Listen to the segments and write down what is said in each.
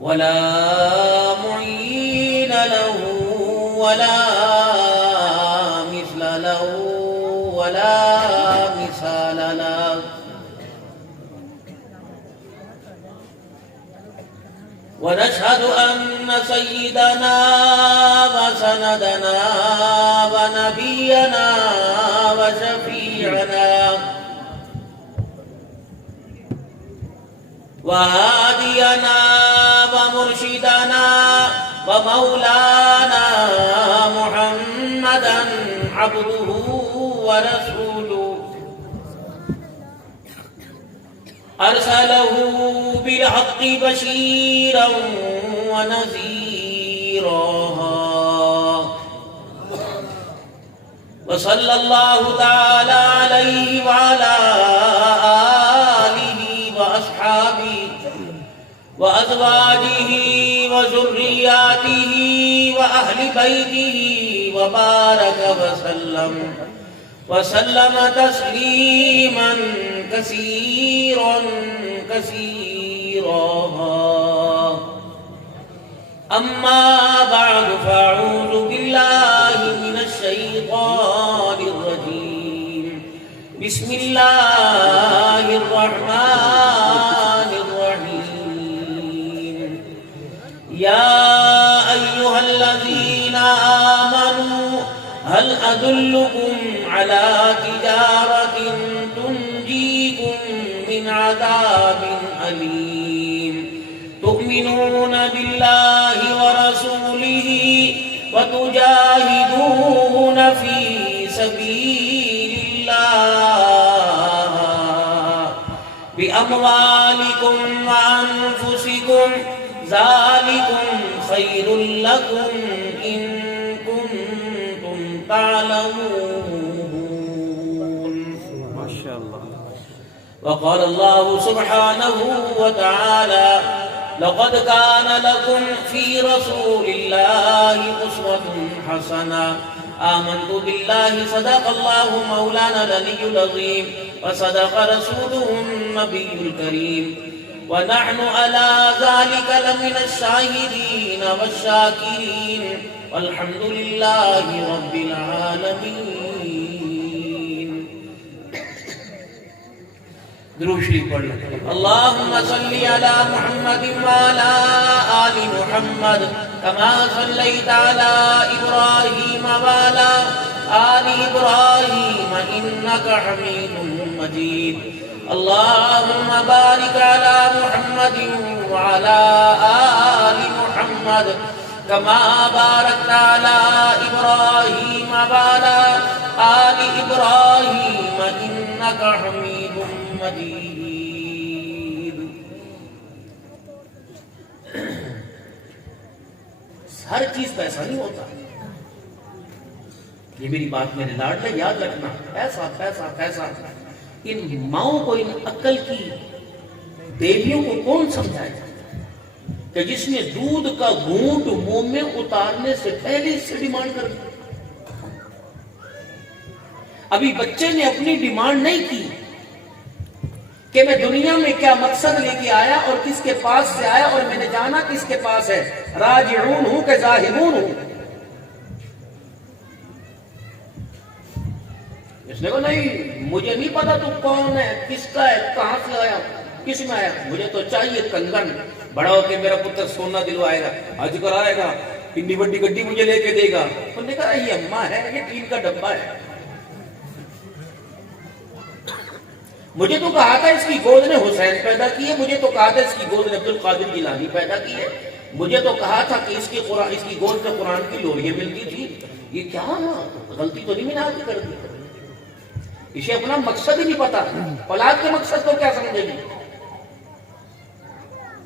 ولا معين له ولا مثل له ولا مثال له. ونشهد أن سيدنا وسندنا ونبينا وشفيعنا وهادينا ومرشدنا ومولانا محمدا عبده ورسوله أرسله بالحق بشيرا ونذيرا. وصلى الله تعالى عليه وعلى آله وأصحابه وأزواجه وذرياته وأهل بيته وبارك وسلم تسليما كثيرا كثيرا. أما بعد فأعوذ بالله من الشيطان الرجيم. بسم الله الرحمن الرحيم. يا أيها الذين آمنوا هل أدلكم على تجارة تنجيكم من عذاب أليم تؤمنون بالله ورسوله وتجاهدون في سبيل الله بأموالكم وأنفسكم ذلكم خير لكم إن كنتم تعلمون. ما شاء الله. وقال الله سبحانه وتعالى لقد كان لكم في رسول الله أسوة حسنة. آمنت بالله صدق الله مولانا العلي العظيم وصدق رسوله النبي الكريم ونحن على ذلك لمن الشاهدين والشاكرين والحمد لله رب العالمين. درود شریف پڑھ لیں. اللهم صل على محمد وعلى آل محمد كما صليت على إبراهيم وعلى آل إبراهيم إنك حميد مجيد. اللهم بارك على محمد وعلى آل محمد كما باركت على إبراهيم وعلى آل إبراهيم إنك حميد مجيد. ہر چیز پیسہ نہیں ہوتا. یہ میری بات میرے لاڈلے یاد رکھنا. پیسہ پیسہ پیسہ. ان ماؤں کو ان عقل کی بیویوں کو کون سمجھائے کہ جس نے دودھ کا گھونٹ منہ میں اتارنے سے پہلے اس سے ڈیمانڈ کر دی. ابھی بچے نے اپنی ڈیمانڈ نہیں کی کہ میں دنیا میں کیا مقصد لے کے آیا اور کس کے پاس سے آیا اور میں نے جانا کس کے پاس ہے. راجعون ہوں کہ ذاہبون ہوں. اس نے کہا نہیں مجھے نہیں پتا تو کون ہے, کس کا ہے, کہاں سے آیا, کس میں آیا. مجھے تو چاہیے کنگن. بڑا ہو کے میرا پتر سونا دلوائے گا, حج کرائے گا, اتنی بڑی گڈی مجھے لے کے دے گا. انہوں نے کہا یہ اماں ہے, یہ ٹین کا ڈبہ ہے. مجھے تو کہا تھا اس کی گود نے حسین پیدا کی ہے, مجھے تو کہا تھا اس کی گود نے عبد القادر جیلانی پیدا کی ہے, مجھے تو کہا تھا کہ اس کی گود سے قرآن کی لوریاں ملتی تھی. یہ کیا غلطی تو نہیں ملا کے کر دی. اسے اپنا مقصد ہی نہیں پتا. اولاد کے مقصد کو کیا سمجھے گی.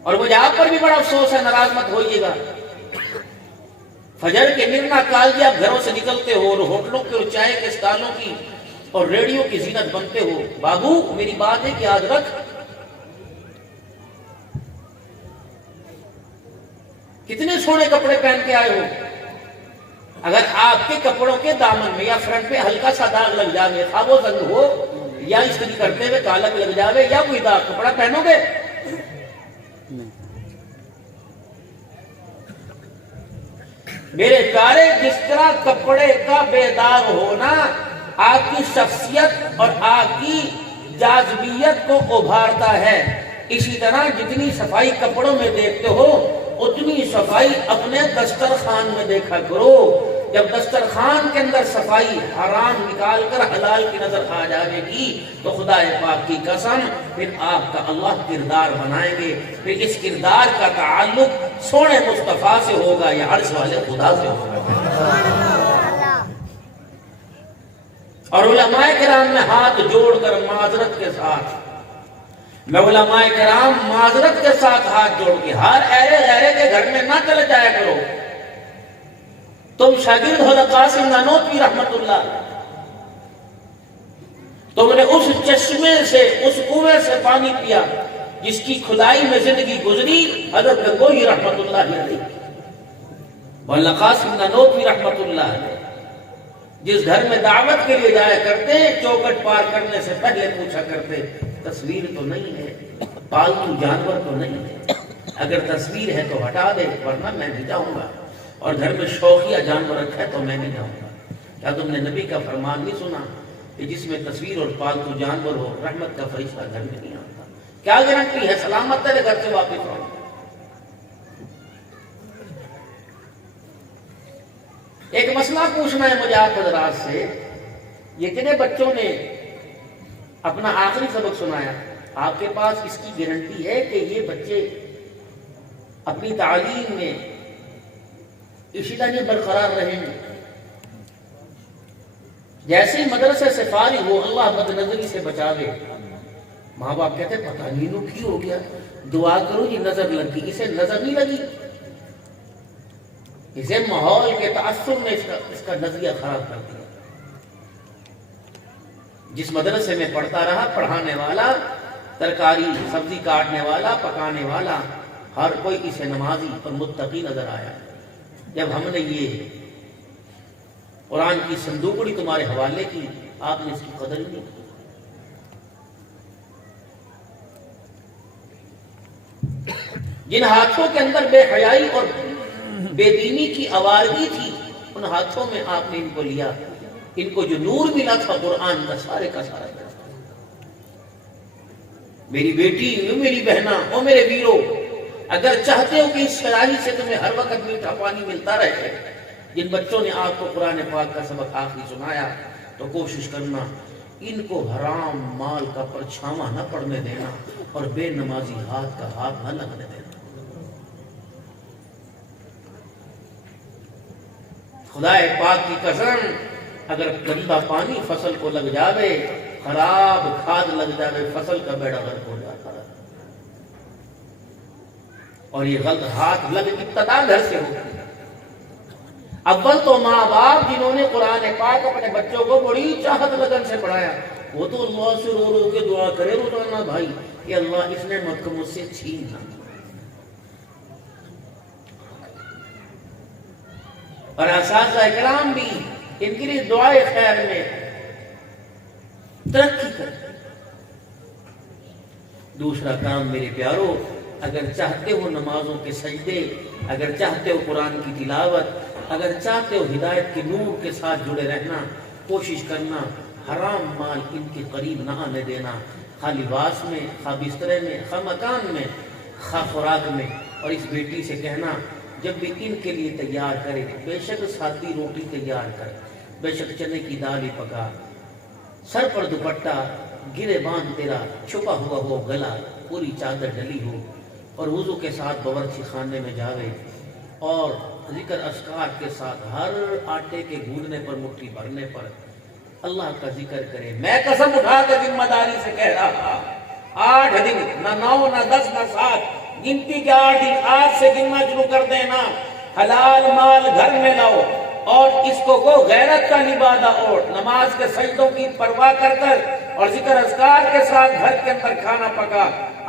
اور مجھے آپ پر بھی بڑا افسوس ہے, ناراض مت ہوئیے گا. فجر کے مرنا کال جب آپ گھروں سے نکلتے ہو اور ہوٹلوں کے اور چائے کے اسٹالوں کی اور ریڈیو کی زینت بنتے ہو. بابو میری بات ہے کہ یاد رکھ, کتنے سونے کپڑے پہن کے آئے ہو. اگر آپ کے کپڑوں کے دامن میں یا فرنٹ پہ ہلکا سا داغ لگ جاوے, خواب و زنگ ہو, یا استری کرتے ہوئے کالک لگ جاوے, یا کوئی داغ, کپڑا پہنو گے؟ میرے پیارے، جس طرح کپڑے کا بے داغ ہونا آپ کی شخصیت اور آپ کی جاذبیت کو ابھارتا ہے، اسی طرح جتنی صفائی کپڑوں میں دیکھتے ہو اتنی صفائی اپنے دسترخوان میں دیکھا کرو۔ جب دسترخوان کے اندر صفائی حرام نکال کر حلال کی نظر آ جائے گی تو خدا پاک کی قسم پھر آپ کا اللہ کردار بنائیں گے، پھر اس کردار کا تعلق سونے مصطفیٰ سے ہوگا یا عرش والے خدا سے ہوگا۔ اور علماء کرام نے ہاتھ جوڑ کر معذرت کے ساتھ، میں علماء کرام معذرت کے ساتھ ہاتھ جوڑ کے، ہر ایرے غیرے کے گھر میں نہ چلے جایا کرو۔ تم شاگرد ہو قاسم نانوتوی رحمت اللہ، تم نے اس چشمے سے، اس کنویں سے پانی پیا جس کی کھدائی میں زندگی گزری حضرت گنگوہی رحمت اللہ علیہ، مولانا قاسم نانوتوی رحمت اللہ علیہ جس گھر میں دعوت کے لیے جایا کرتے چوکٹ پار کرنے سے پہلے پوچھا کرتے تصویر تو نہیں ہے، پالتو جانور تو نہیں ہے، اگر تصویر ہے تو ہٹا دے ورنہ میں نہیں جاؤں گا، اور گھر میں شوقیہ جانور رکھا ہے تو میں نہیں جاؤں گا۔ کیا تم نے نبی کا فرمان نہیں سنا کہ جس میں تصویر اور پالتو جانور ہو رحمت کا فرشتہ گھر میں نہیں آتا؟ کیا گارنٹی ہے سلامت تیرے گھر سے واپس آؤں؟ ایک مسئلہ پوچھنا ہے مجھے آپ حضرات سے، یہ کتنے بچوں نے اپنا آخری سبق سنایا؟ آپ کے پاس اس کی گارنٹی ہے کہ یہ بچے اپنی تعلیم میں اسی طرح برقرار رہیں گے؟ جیسے ہی مدرسے سے فارغ ہو اللہ بد نظری سے بچاوے، ماں باپ کہتے پتہ نہیں نو کی ہو گیا، دعا کرو یہ نظر لگ گئی، اسے نظر نہیں لگی، اسے ماحول کے تاثر نے اس کا نظریہ خراب کر دیا۔ جس مدرسے میں پڑھتا رہا، پڑھانے والا، ترکاری سبزی کاٹنے والا، پکانے والا، ہر کوئی اسے نمازی اور متقی نظر آیا۔ جب ہم نے یہ قرآن کی صندوقڑی تمہارے حوالے کی، آپ نے اس کی قدر نہیں کی۔ جن ہاتھوں کے اندر بے حیائی اور بے دینی کی آوارگی تھی، ان ہاتھوں میں آپ نے ان کو لیا، ان کو جو نور ملا تھا قرآن کا سارے کا سارا۔ میری بیٹی، میری بہنا اور میرے ویرو، اگر چاہتے ہو کہ اس شراہی سے تمہیں ہر وقت میٹھا پانی ملتا رہے، جن بچوں نے آپ کو قرآن پاک کا سبق آخری سنایا، تو کوشش کرنا ان کو حرام مال کا پرچھاواں نہ پڑنے دینا اور بے نمازی ہاتھ کا ہاتھ نہ لگنے دینا۔ خدا پاک کی قسم، اگر گندا پانی فصل کو لگ جاوے، خراب کھاد لگ جاوے، فصل کا بیڑا غرق ہو جاتا ہے۔ اور یہ غلط ہاتھ لگ ابتدا گھر سے ہوتی ہے۔ اول تو ماں باپ جنہوں نے قرآن پاک اپنے بچوں کو بڑی چاہت لگن سے پڑھایا، وہ تو اللہ سے رو رو کے دعا کرے روزانہ بھائی کہ اللہ اس نعمت کو مجھ سے چھین نہ۔ اور اساتذہ کرام بھی ان کے لیے دعائے خیر میں ترقی کرتے۔ دوسرا کام میرے پیارو، اگر چاہتے ہو نمازوں کے سجدے، اگر چاہتے ہو قرآن کی تلاوت، اگر چاہتے ہو ہدایت کے نور کے ساتھ جڑے رہنا، کوشش کرنا حرام مال ان کے قریب نہ آنے دینا، خواہ لباس میں، خواہ بسترے میں، خواہ مکان میں، خواہ خوراک میں۔ اور اس بیٹی سے کہنا جب بھی ان کے لیے تیار کرے، بے شک سادی روٹی تیار کر، بے شک چنے کی دال ہی پکا، سر پر دوپٹہ، گرے باندھ تیرا چھپا ہوا ہو گلا، پوری چادر ڈلی ہو، اور وضو کے ساتھ باورچی خانے میں جاوے اور ذکر اذکار کے ساتھ ہر آٹے کے گوندنے پر، مٹھی بھرنے پر اللہ کا ذکر کرے۔ میں قسم اٹھا کر ذمہ داری سے کہہ رہا، 8 دن، نہ 9 نہ 10 نہ 7، گنتی کے 8 دن آج سے گننا شروع کر دینا، حلال مال گھر میں لاؤ اور اس کو غیرت کا لبادہ اوڑھ، نماز کے سجدوں کی پرواہ کر کر اور ذکر اذکار کے ساتھ گھر کے اندر کھانا پکا۔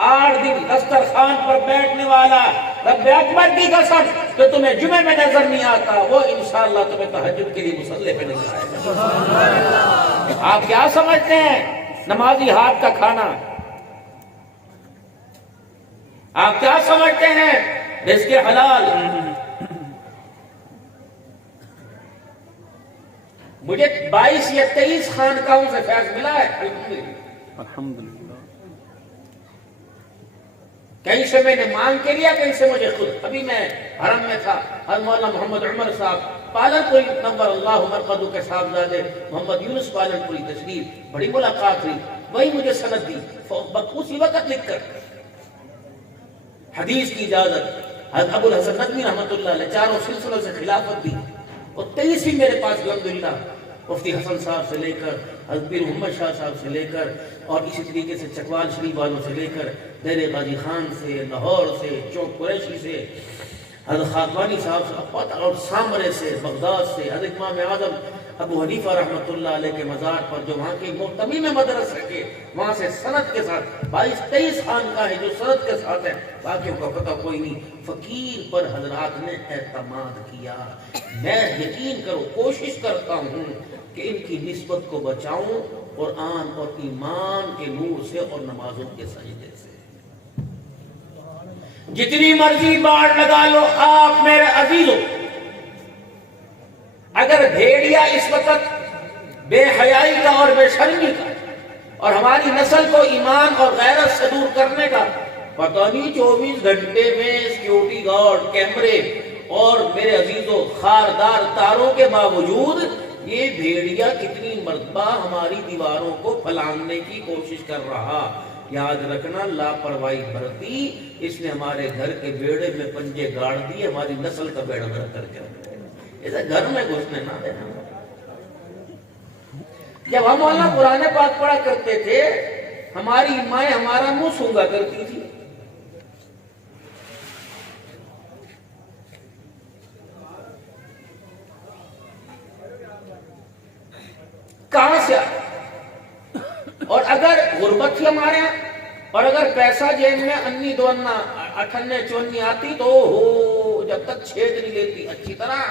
8 دن دسترخوان پر بیٹھنے والا رب اکبر کی قسم جو تمہیں جمعے میں نظر نہیں آتا، وہ انشاءاللہ تمہیں تہجد کے لیے مصلی پہ نظر آئے گا۔ آپ کیا سمجھتے ہیں نمازی ہاتھ کا کھانا؟ آپ کیا سمجھتے ہیں رزق حلال؟ مجھے 22 یا 23 خانقاہوں سے فیض ملا ہے الحمدللہ. کہیں سے میں نے مانگ کے لیا، کہیں سے مجھے خود. ابھی میں حرم میں تھا، مولانا محمد عمر صاحب پالن پوری نور اللہ مرقدو کے صاحبزادے محمد یونس پالن پوری تشریف، بڑی ملاقات ہوئی، وہی مجھے سند دی اسی وقت لکھ کر حدیث کی اجازت. ابو الحسن ندوی رحمۃ اللہ علیہ 4 سلسلوں سے خلافت دی، اور 23 بھی میرے پاس الحمدللہ مفتی حسن صاحب سے لے کر حضرت پیر محمد شاہ صاحب سے لے کر، اور اسی طریقے سے چکوال شریف والوں سے لے کر دیر غازی خان سے، لاہور سے، چوک قریشی سے، حضرت خاکوانی صاحب سے، اور سامرے سے، بغداد سے، حضرت امام اعظم ابو حنیفہ رحمۃ اللہ علیہ کے مزار پر جو وہاں کے محتمی میں مدرسے کے، وہاں سے سند کے ساتھ 22-23 خانقاہیں جو سند کے ساتھ ہیں، باقیوں کا پتہ کوئی نہیں. فقیر پر حضرات نے اعتماد کیا. میں یقین کرو کوشش کرتا ہوں کہ ان کی نسبت کو بچاؤں قرآن اور ایمان کے نور سے اور نمازوں کے سجدے سے. جتنی مرضی باڑ لگا لو آپ میرے عزیزوں، اگر بھیڑیا اس وقت بے حیائی کا اور بے شرمی کا اور ہماری نسل کو ایمان اور غیرت سے دور کرنے کا پتہ نہیں 24 گھنٹے میں سیکیورٹی گارڈ، کیمرے اور میرے عزیزوں خاردار تاروں کے باوجود یہ بھیڑیا کتنی مرتبہ ہماری دیواروں کو پھلانگنے کی کوشش کر رہا. یاد رکھنا لاپرواہی برتی، اس نے ہمارے گھر کے بیڑے میں پنجے گاڑ دیے، ہماری نسل کا بیڑا گھر کر کے رکھا. اسے گھر میں گھسنے نہ دینا. جب ہم مولانا قرآن پاک پڑھا کرتے تھے، ہماری مائیں ہمارا منہ سونگا کرتی تھی. کہاں سے آئے؟ اور اگر غربت تھی ہمارے یہاں، اور اگر پیسہ جیب میں انی دو انا 98-94 آتی تو ہو جب تک چھید نہیں لیتی اچھی طرح،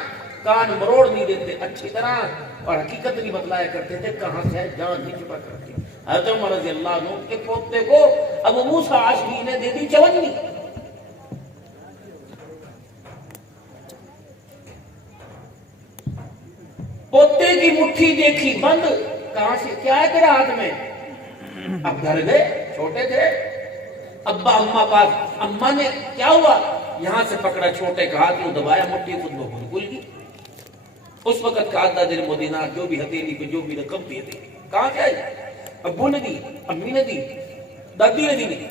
کان مروڑ نہیں دیتے اچھی طرح، اور حقیقت نہیں بتلایا کرتے تھے کہاں سے ہے، جان نہیں چھپا کرتے. حضرت عمر رضی اللہ عنہ کے پوتے کو ابو موسیٰ عشری نے دے دی 54. پوتے کی مٹھی دیکھی بند، کہاں سے کیا ہے تیرے ہاتھ میں؟ اب گھر گئے، چھوٹے تھے، ابا اماں پاس، اماں نے کیا ہوا، یہاں سے پکڑا چھوٹے کا ہاتھ، دبایا، مٹھی خود بخود کھل گئی. اس وقت کا آدھا درہم دینار جو بھی ہتھیلی پہ جو بھی رقم دی تھی کہاں سے آئی؟ ابو نے دی، امی نے دی، دادی نے دی،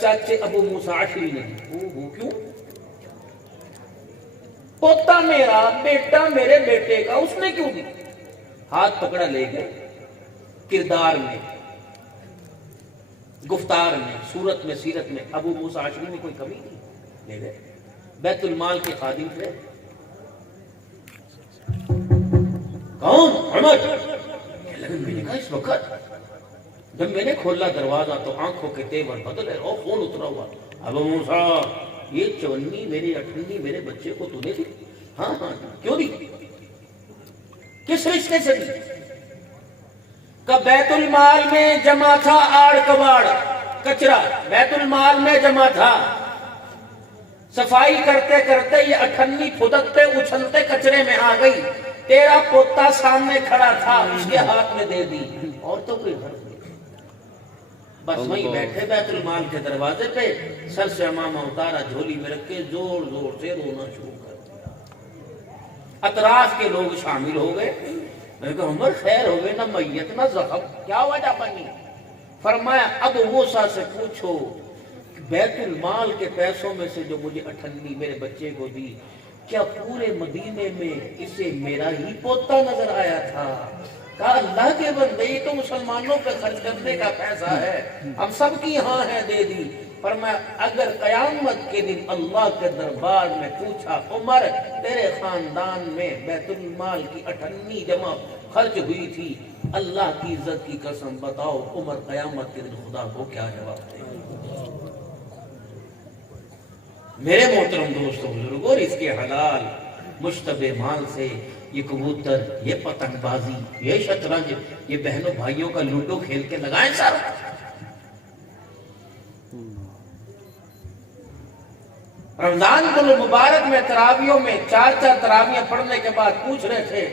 چاچے ابو موسیٰ عشری نے دی. وہ کیوں؟ پوتا میرا، بیٹا میرے بیٹے کا، اس نے کیوں دی؟ ہاتھ پکڑا لے گئے. کردار میں، گفتار میں، صورت میں، سیرت میں ابو موسیٰ عشری میں کوئی کمی نہیں. لے گئے. بیت المال کے خادم تھے. کون؟ عمر. میں نے کہا اس وقت جب میں نے کھولا دروازہ تو آنکھوں کے تیور بدلے اور خون اترا ہوا. ابو موسیٰ یہ 54 میری 58 میرے بچے کو تو نے دی؟ ہاں ہاں. کیوں دی؟ کس رشتے سے دی؟ کہ بیت المال میں جمع تھا آڑ کباڑ کچرا، بیت المال میں جمع تھا، صفائی کرتے کرتے یہ 58 پھدکتے اچھلتے کچرے میں آ گئی. تیرا پوتا سامنے کھڑا تھا، اس کے ہاتھ میں دے دی. اور تو کوئی غرض نہیں. بس وہیں بیٹھے بیت المال کے دروازے پہ، سر سے امامہ اتارا، جھولی میں رکھ کے زور زور سے رونا شروع کر دیا. اطراف کے لوگ شامل ہو گئے. میں نے کہا عمر خیر ہوئے، نہ میت نہ زخم، کیا وجہ بنی؟ فرمایا ابو موسیٰ سے پوچھو بیت المال کے پیسوں میں سے جو مجھے 58 میرے بچے کو دی، کیا پورے مدینے میں اسے میرا ہی پوتا نظر آیا تھا؟ کہا اللہ کے بندے یہ تو مسلمانوں پہ خرچ کرنے کا پیسہ ہے، ہم سب کی ہاں ہے، دے دی. فرمایا اگر قیامت کے دن اللہ کے دربار میں پوچھا عمر تیرے خاندان میں بیت المال کی 58 جمع خرچ ہوئی تھی، اللہ کی عزت کی قسم بتاؤ عمر قیامت کے دن خدا کو کیا جواب دے؟ میرے محترم دوستوں بزرگوں، اور اس کے حلال مشتبہ مال سے یہ کبوتر، یہ پتنگ بازی، یہ شطرنج، یہ بہنوں بھائیوں کا لوڈو کھیل کے لگائیں سر. رمضان المبارک میں تراویوں میں 4 تراویاں پڑھنے کے بعد پوچھ رہے تھے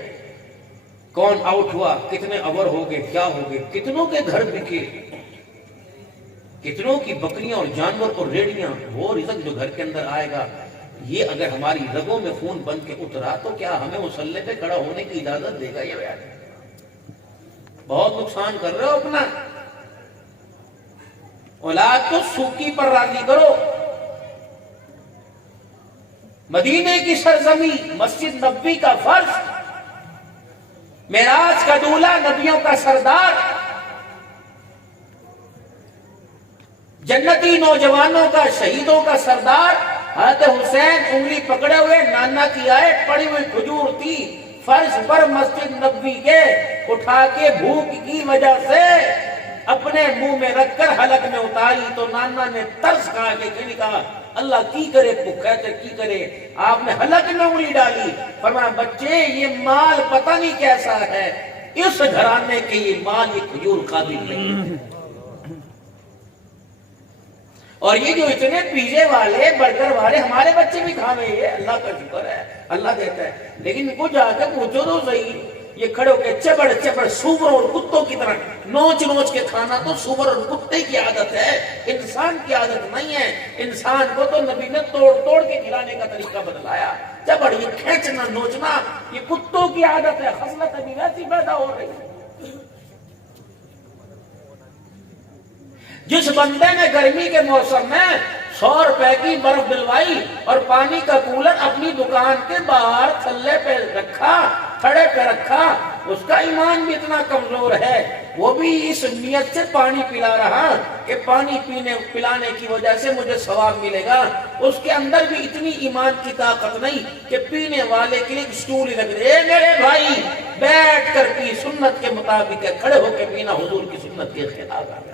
کون آؤٹ ہوا، کتنے اوور ہو گئے، کیا ہو گئے، کتنوں کے گھر بکے، کتنوں کی بکریاں اور جانور اور ریڑیاں، وہ رزق جو گھر کے اندر آئے گا، یہ اگر ہماری رگوں میں خون بن کے اترا تو کیا ہمیں مصلی پہ کھڑا ہونے کی اجازت دے گا یہ بیان؟ بہت نقصان کر رہے ہو اپنا۔ اولاد کو سوکی پر راضی کرو۔ مدینے کی سرزمین، مسجد نبوی کا فرش، معراج کا دولہا، نبیوں کا سردار، جنتی نوجوانوں کا، شہیدوں کا سردار حضرت حسین انگلی پکڑے ہوئے نانا کی آئے پڑی ہوئی کھجور تھی فرش پر مسجد نبوی کے، اٹھا کے بھوک کی وجہ سے اپنے منہ میں رکھ کر حلق میں اتاری تو نانا نے ترس کھا کے کہا اللہ کی کرے بھوکا تو کی کرے، آپ نے حلق میں انگلی ڈالی، فرمایا بچے یہ مال پتہ نہیں کیسا ہے، اس گھرانے کے یہ مال یہ کھجور قابل نہیں۔ اور یہ جو اتنے پیزے والے برگر والے ہمارے بچے بھی کھا رہے ہیں، اللہ کا شکر ہے، اللہ دیتا ہے، لیکن ان کو جا کے پوچھو تو صحیح، یہ کھڑے ہو کے چبڑ چبڑ سور اور کتوں کی طرح نوچ نوچ کے کھانا تو سور اور کتے کی عادت ہے، انسان کی عادت نہیں ہے۔ انسان کو تو نبی نے توڑ توڑ کے کھلانے کا طریقہ بدلایا، چبڑ یہ کھینچنا نوچنا یہ کتوں کی عادت ہے، خصلت ابھی ویسی پیدا ہو رہی ہے۔ جس بندے نے گرمی کے موسم میں 100 روپے کی برف دلوائی اور پانی کا کولر اپنی دکان کے باہر تھلے پہ رکھا، کھڑے پہ رکھا، اس کا ایمان بھی اتنا کمزور ہے، وہ بھی اس نیت سے پانی پلا رہا کہ پانی پلانے کی وجہ سے مجھے ثواب ملے گا، اس کے اندر بھی اتنی ایمان کی طاقت نہیں کہ پینے والے کے لیے سٹول ہی لگ رہے، میرے بھائی بیٹھ کر پی، سنت کے مطابق ہے، کھڑے ہو کے پینا حضور کی سنت کے خلاف آ گیا۔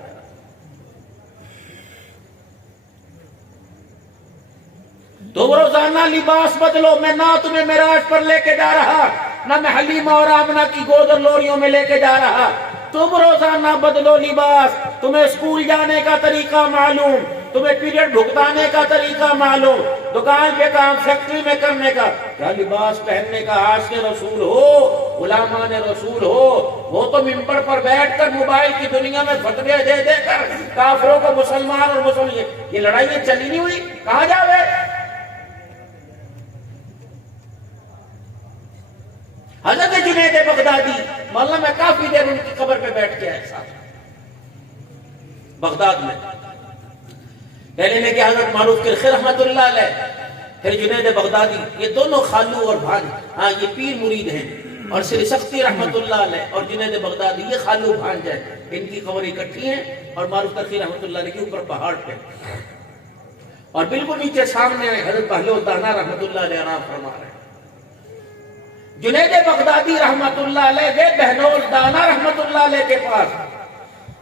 تم روزانہ لباس بدلو، میں نہ تمہیں معراج پر لے کے جا رہا، نہ میں حلیمہ اور آمنہ کی گود اور لوریوں میں لے کے جا رہا، تم روزانہ بدلو لباس، تمہیں اسکول جانے کا طریقہ معلوم، تمہیں پیریڈ بھگتانے کا طریقہ معلوم، دکان پہ کام فیکٹری میں کرنے کا کیا لباس پہننے کا، عاشق رسول ہو، غلامان رسول ہو، وہ تو ممبر پر بیٹھ کر موبائل کی دنیا میں فتوے دے دے کر کافروں کو مسلمان اور مسلمان، یہ لڑائیاں چلی نہیں ہوئی، کہاں جاوے؟ حضرت جنید بغدادی، مولانا میں کافی دیر ان کی قبر پہ بیٹھ کے آیا ساتھ بغداد میں، پہلے میں کہ حضرت معروف کرخی رحمت اللہ علیہ، پھر جنید بغدادی، یہ دونوں خالو اور بھانج، ہاں یہ پیر مرید ہیں، اور سری سختی رحمت اللہ علیہ اور جنید بغدادی یہ خالو بھانج ہے، ان کی قبر اکٹھی ہیں، اور معروف کرخی رحمت اللہ علیہ کے اوپر پہاڑ پہ، اور بالکل نیچے سامنے حضرت بہلول دانا رحمت اللہ علیہ آرام فرما رہے ہیں۔ جنید بغدادی رحمت اللہ علیہ گئے بہلول دانا رحمت اللہ علیہ کے پاس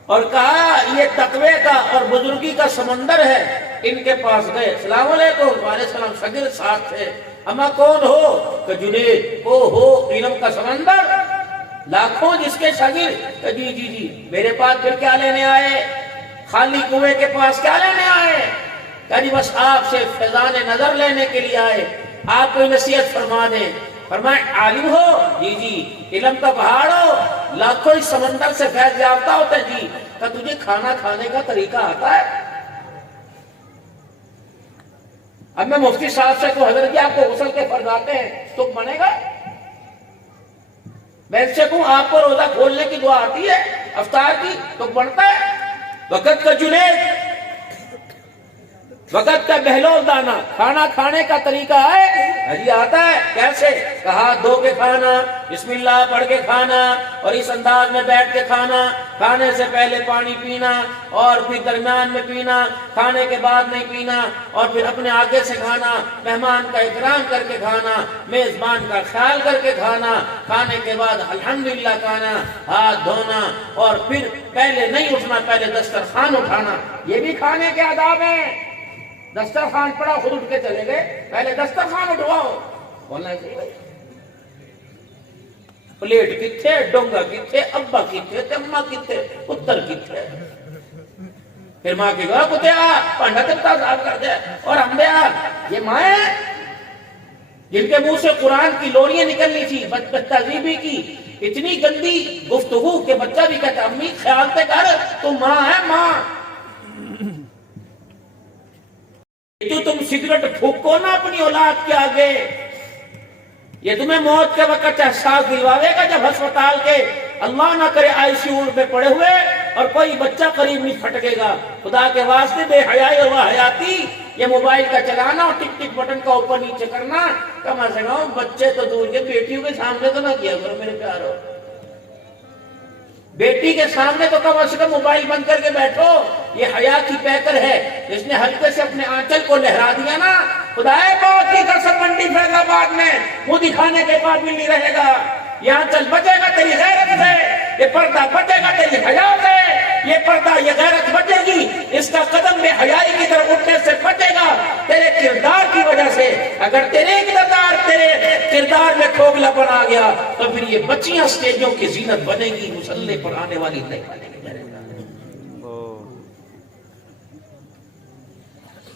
اور کہا یہ تقوی کا اور بزرگی کا سمندر ہے، ان کے پاس گئے، السلام علیکم، وعلیکم السلام، شاگرد ساتھ تھے، اما کون ہو؟ کہ جنید، او ہو علم کا سمندر، لاکھوں جس کے شاگرد، کہ جی جی جی، میرے پاس پھر کیا لینے آئے؟ خالی کنویں کے پاس کیا لینے آئے؟ کہ جی بس آپ سے فیضان نظر لینے کے لیے آئے، آپ کوئی نصیحت فرما دیں۔ فرمائے عالم ہو؟ جی جی۔ علم کا پہاڑ ہو؟ لاکھوں اس سمندر سے فیض یافتہ ہوتے؟ جی۔ کہ تجھے کھانا کھانے کا طریقہ آتا ہے؟ اب میں مفتی صاحب سے کو حضرت جی آپ کو غسل کے فرض آتے ہیں تو بنے گا؟ میں ان سے کہوں آپ کو روزہ کھولنے کی دعا آتی ہے افطار کی تو بنتا ہے؟ وقت کا جنید، وقت کا بہلول دانا، کھانا کھانے کا طریقہ ہے؟ جی آتا ہے۔ کیسے؟ کہا دھو کے کھانا، بسم اللہ پڑھ کے کھانا، اور اس انداز میں بیٹھ کے کھانا، کھانے سے پہلے پانی پینا اور پھر درمیان میں پینا، کھانے کے بعد نہیں پینا، اور پھر اپنے آگے سے کھانا، مہمان کا اکرام کر کے کھانا، میزبان کا خیال کر کے کھانا، کھانے کے بعد الحمدللہ کھانا، ہاتھ دھونا، اور پھر پہلے نہیں اٹھنا، پہلے دسترخوان اٹھانا، یہ بھی کھانے کے آداب ہیں۔ دسترخوان پڑا خود اٹھ کے چلے گئے، پہلے دسترخوان اٹھواؤ، بولنا ہے صحیح۔ پلیٹ کتھے، ڈونگا کتھے، ابا کتھے، تمہ کتھے، پتر کتھے، پھر ماں کے گھر کتے آ پانڈا تبتا صاحب کر دے، اور ہم دے آ، یہ مائیں جن کے منہ سے قرآن کی لوریاں نکلنی تھی، تہذیبی کی، اتنی گندی گفتگو کہ بچہ بھی کہتا امی خیال سے کر تو ماں ہے ماں. جو تم سگریٹ پھونکو نا اپنی اولاد کے آگے یہ تمہیں موت کے وقت احساس دلواوے گا جب ہسپتال کے اللہ نہ کرے آئی سی یو میں پڑے ہوئے اور کوئی بچہ قریب نہیں پھٹکے گا. خدا کے واسطے بے حیائی اور واحیاتی یہ موبائل کا چلانا اور ٹک ٹک بٹن کا اوپر نیچے کرنا کم از کم بچے تو دور کے بیٹیوں کے سامنے تو نہ کیا کرو میرے پیارو. بیٹی کے سامنے تو کم از کم موبائل بند کر کے بیٹھو. یہ حیا کی پیکر ہے جس نے ہلکے سے اپنے آنچل کو لہرا دیا نا خدائے موت کی قسم منڈی فیض آباد میں وہ دکھانے کے قابل نہیں رہے گا. یہ آنچل بچے گا تیری غیرت سے, یہ پردہ بچے گا تیری حیا سے, یہ پردہ یہ غیرت بچے گی, اس کا قدم بے حیائی کی طرف اٹھنے سے بچے گا تیرے کردار کی وجہ سے. اگر تیرے کردار میں کھوکھلا پن آ گیا تو پھر یہ بچیاں اسٹیجوں کی زینت بنے گی, مسلح پر آنے والی نہیں بنے گی.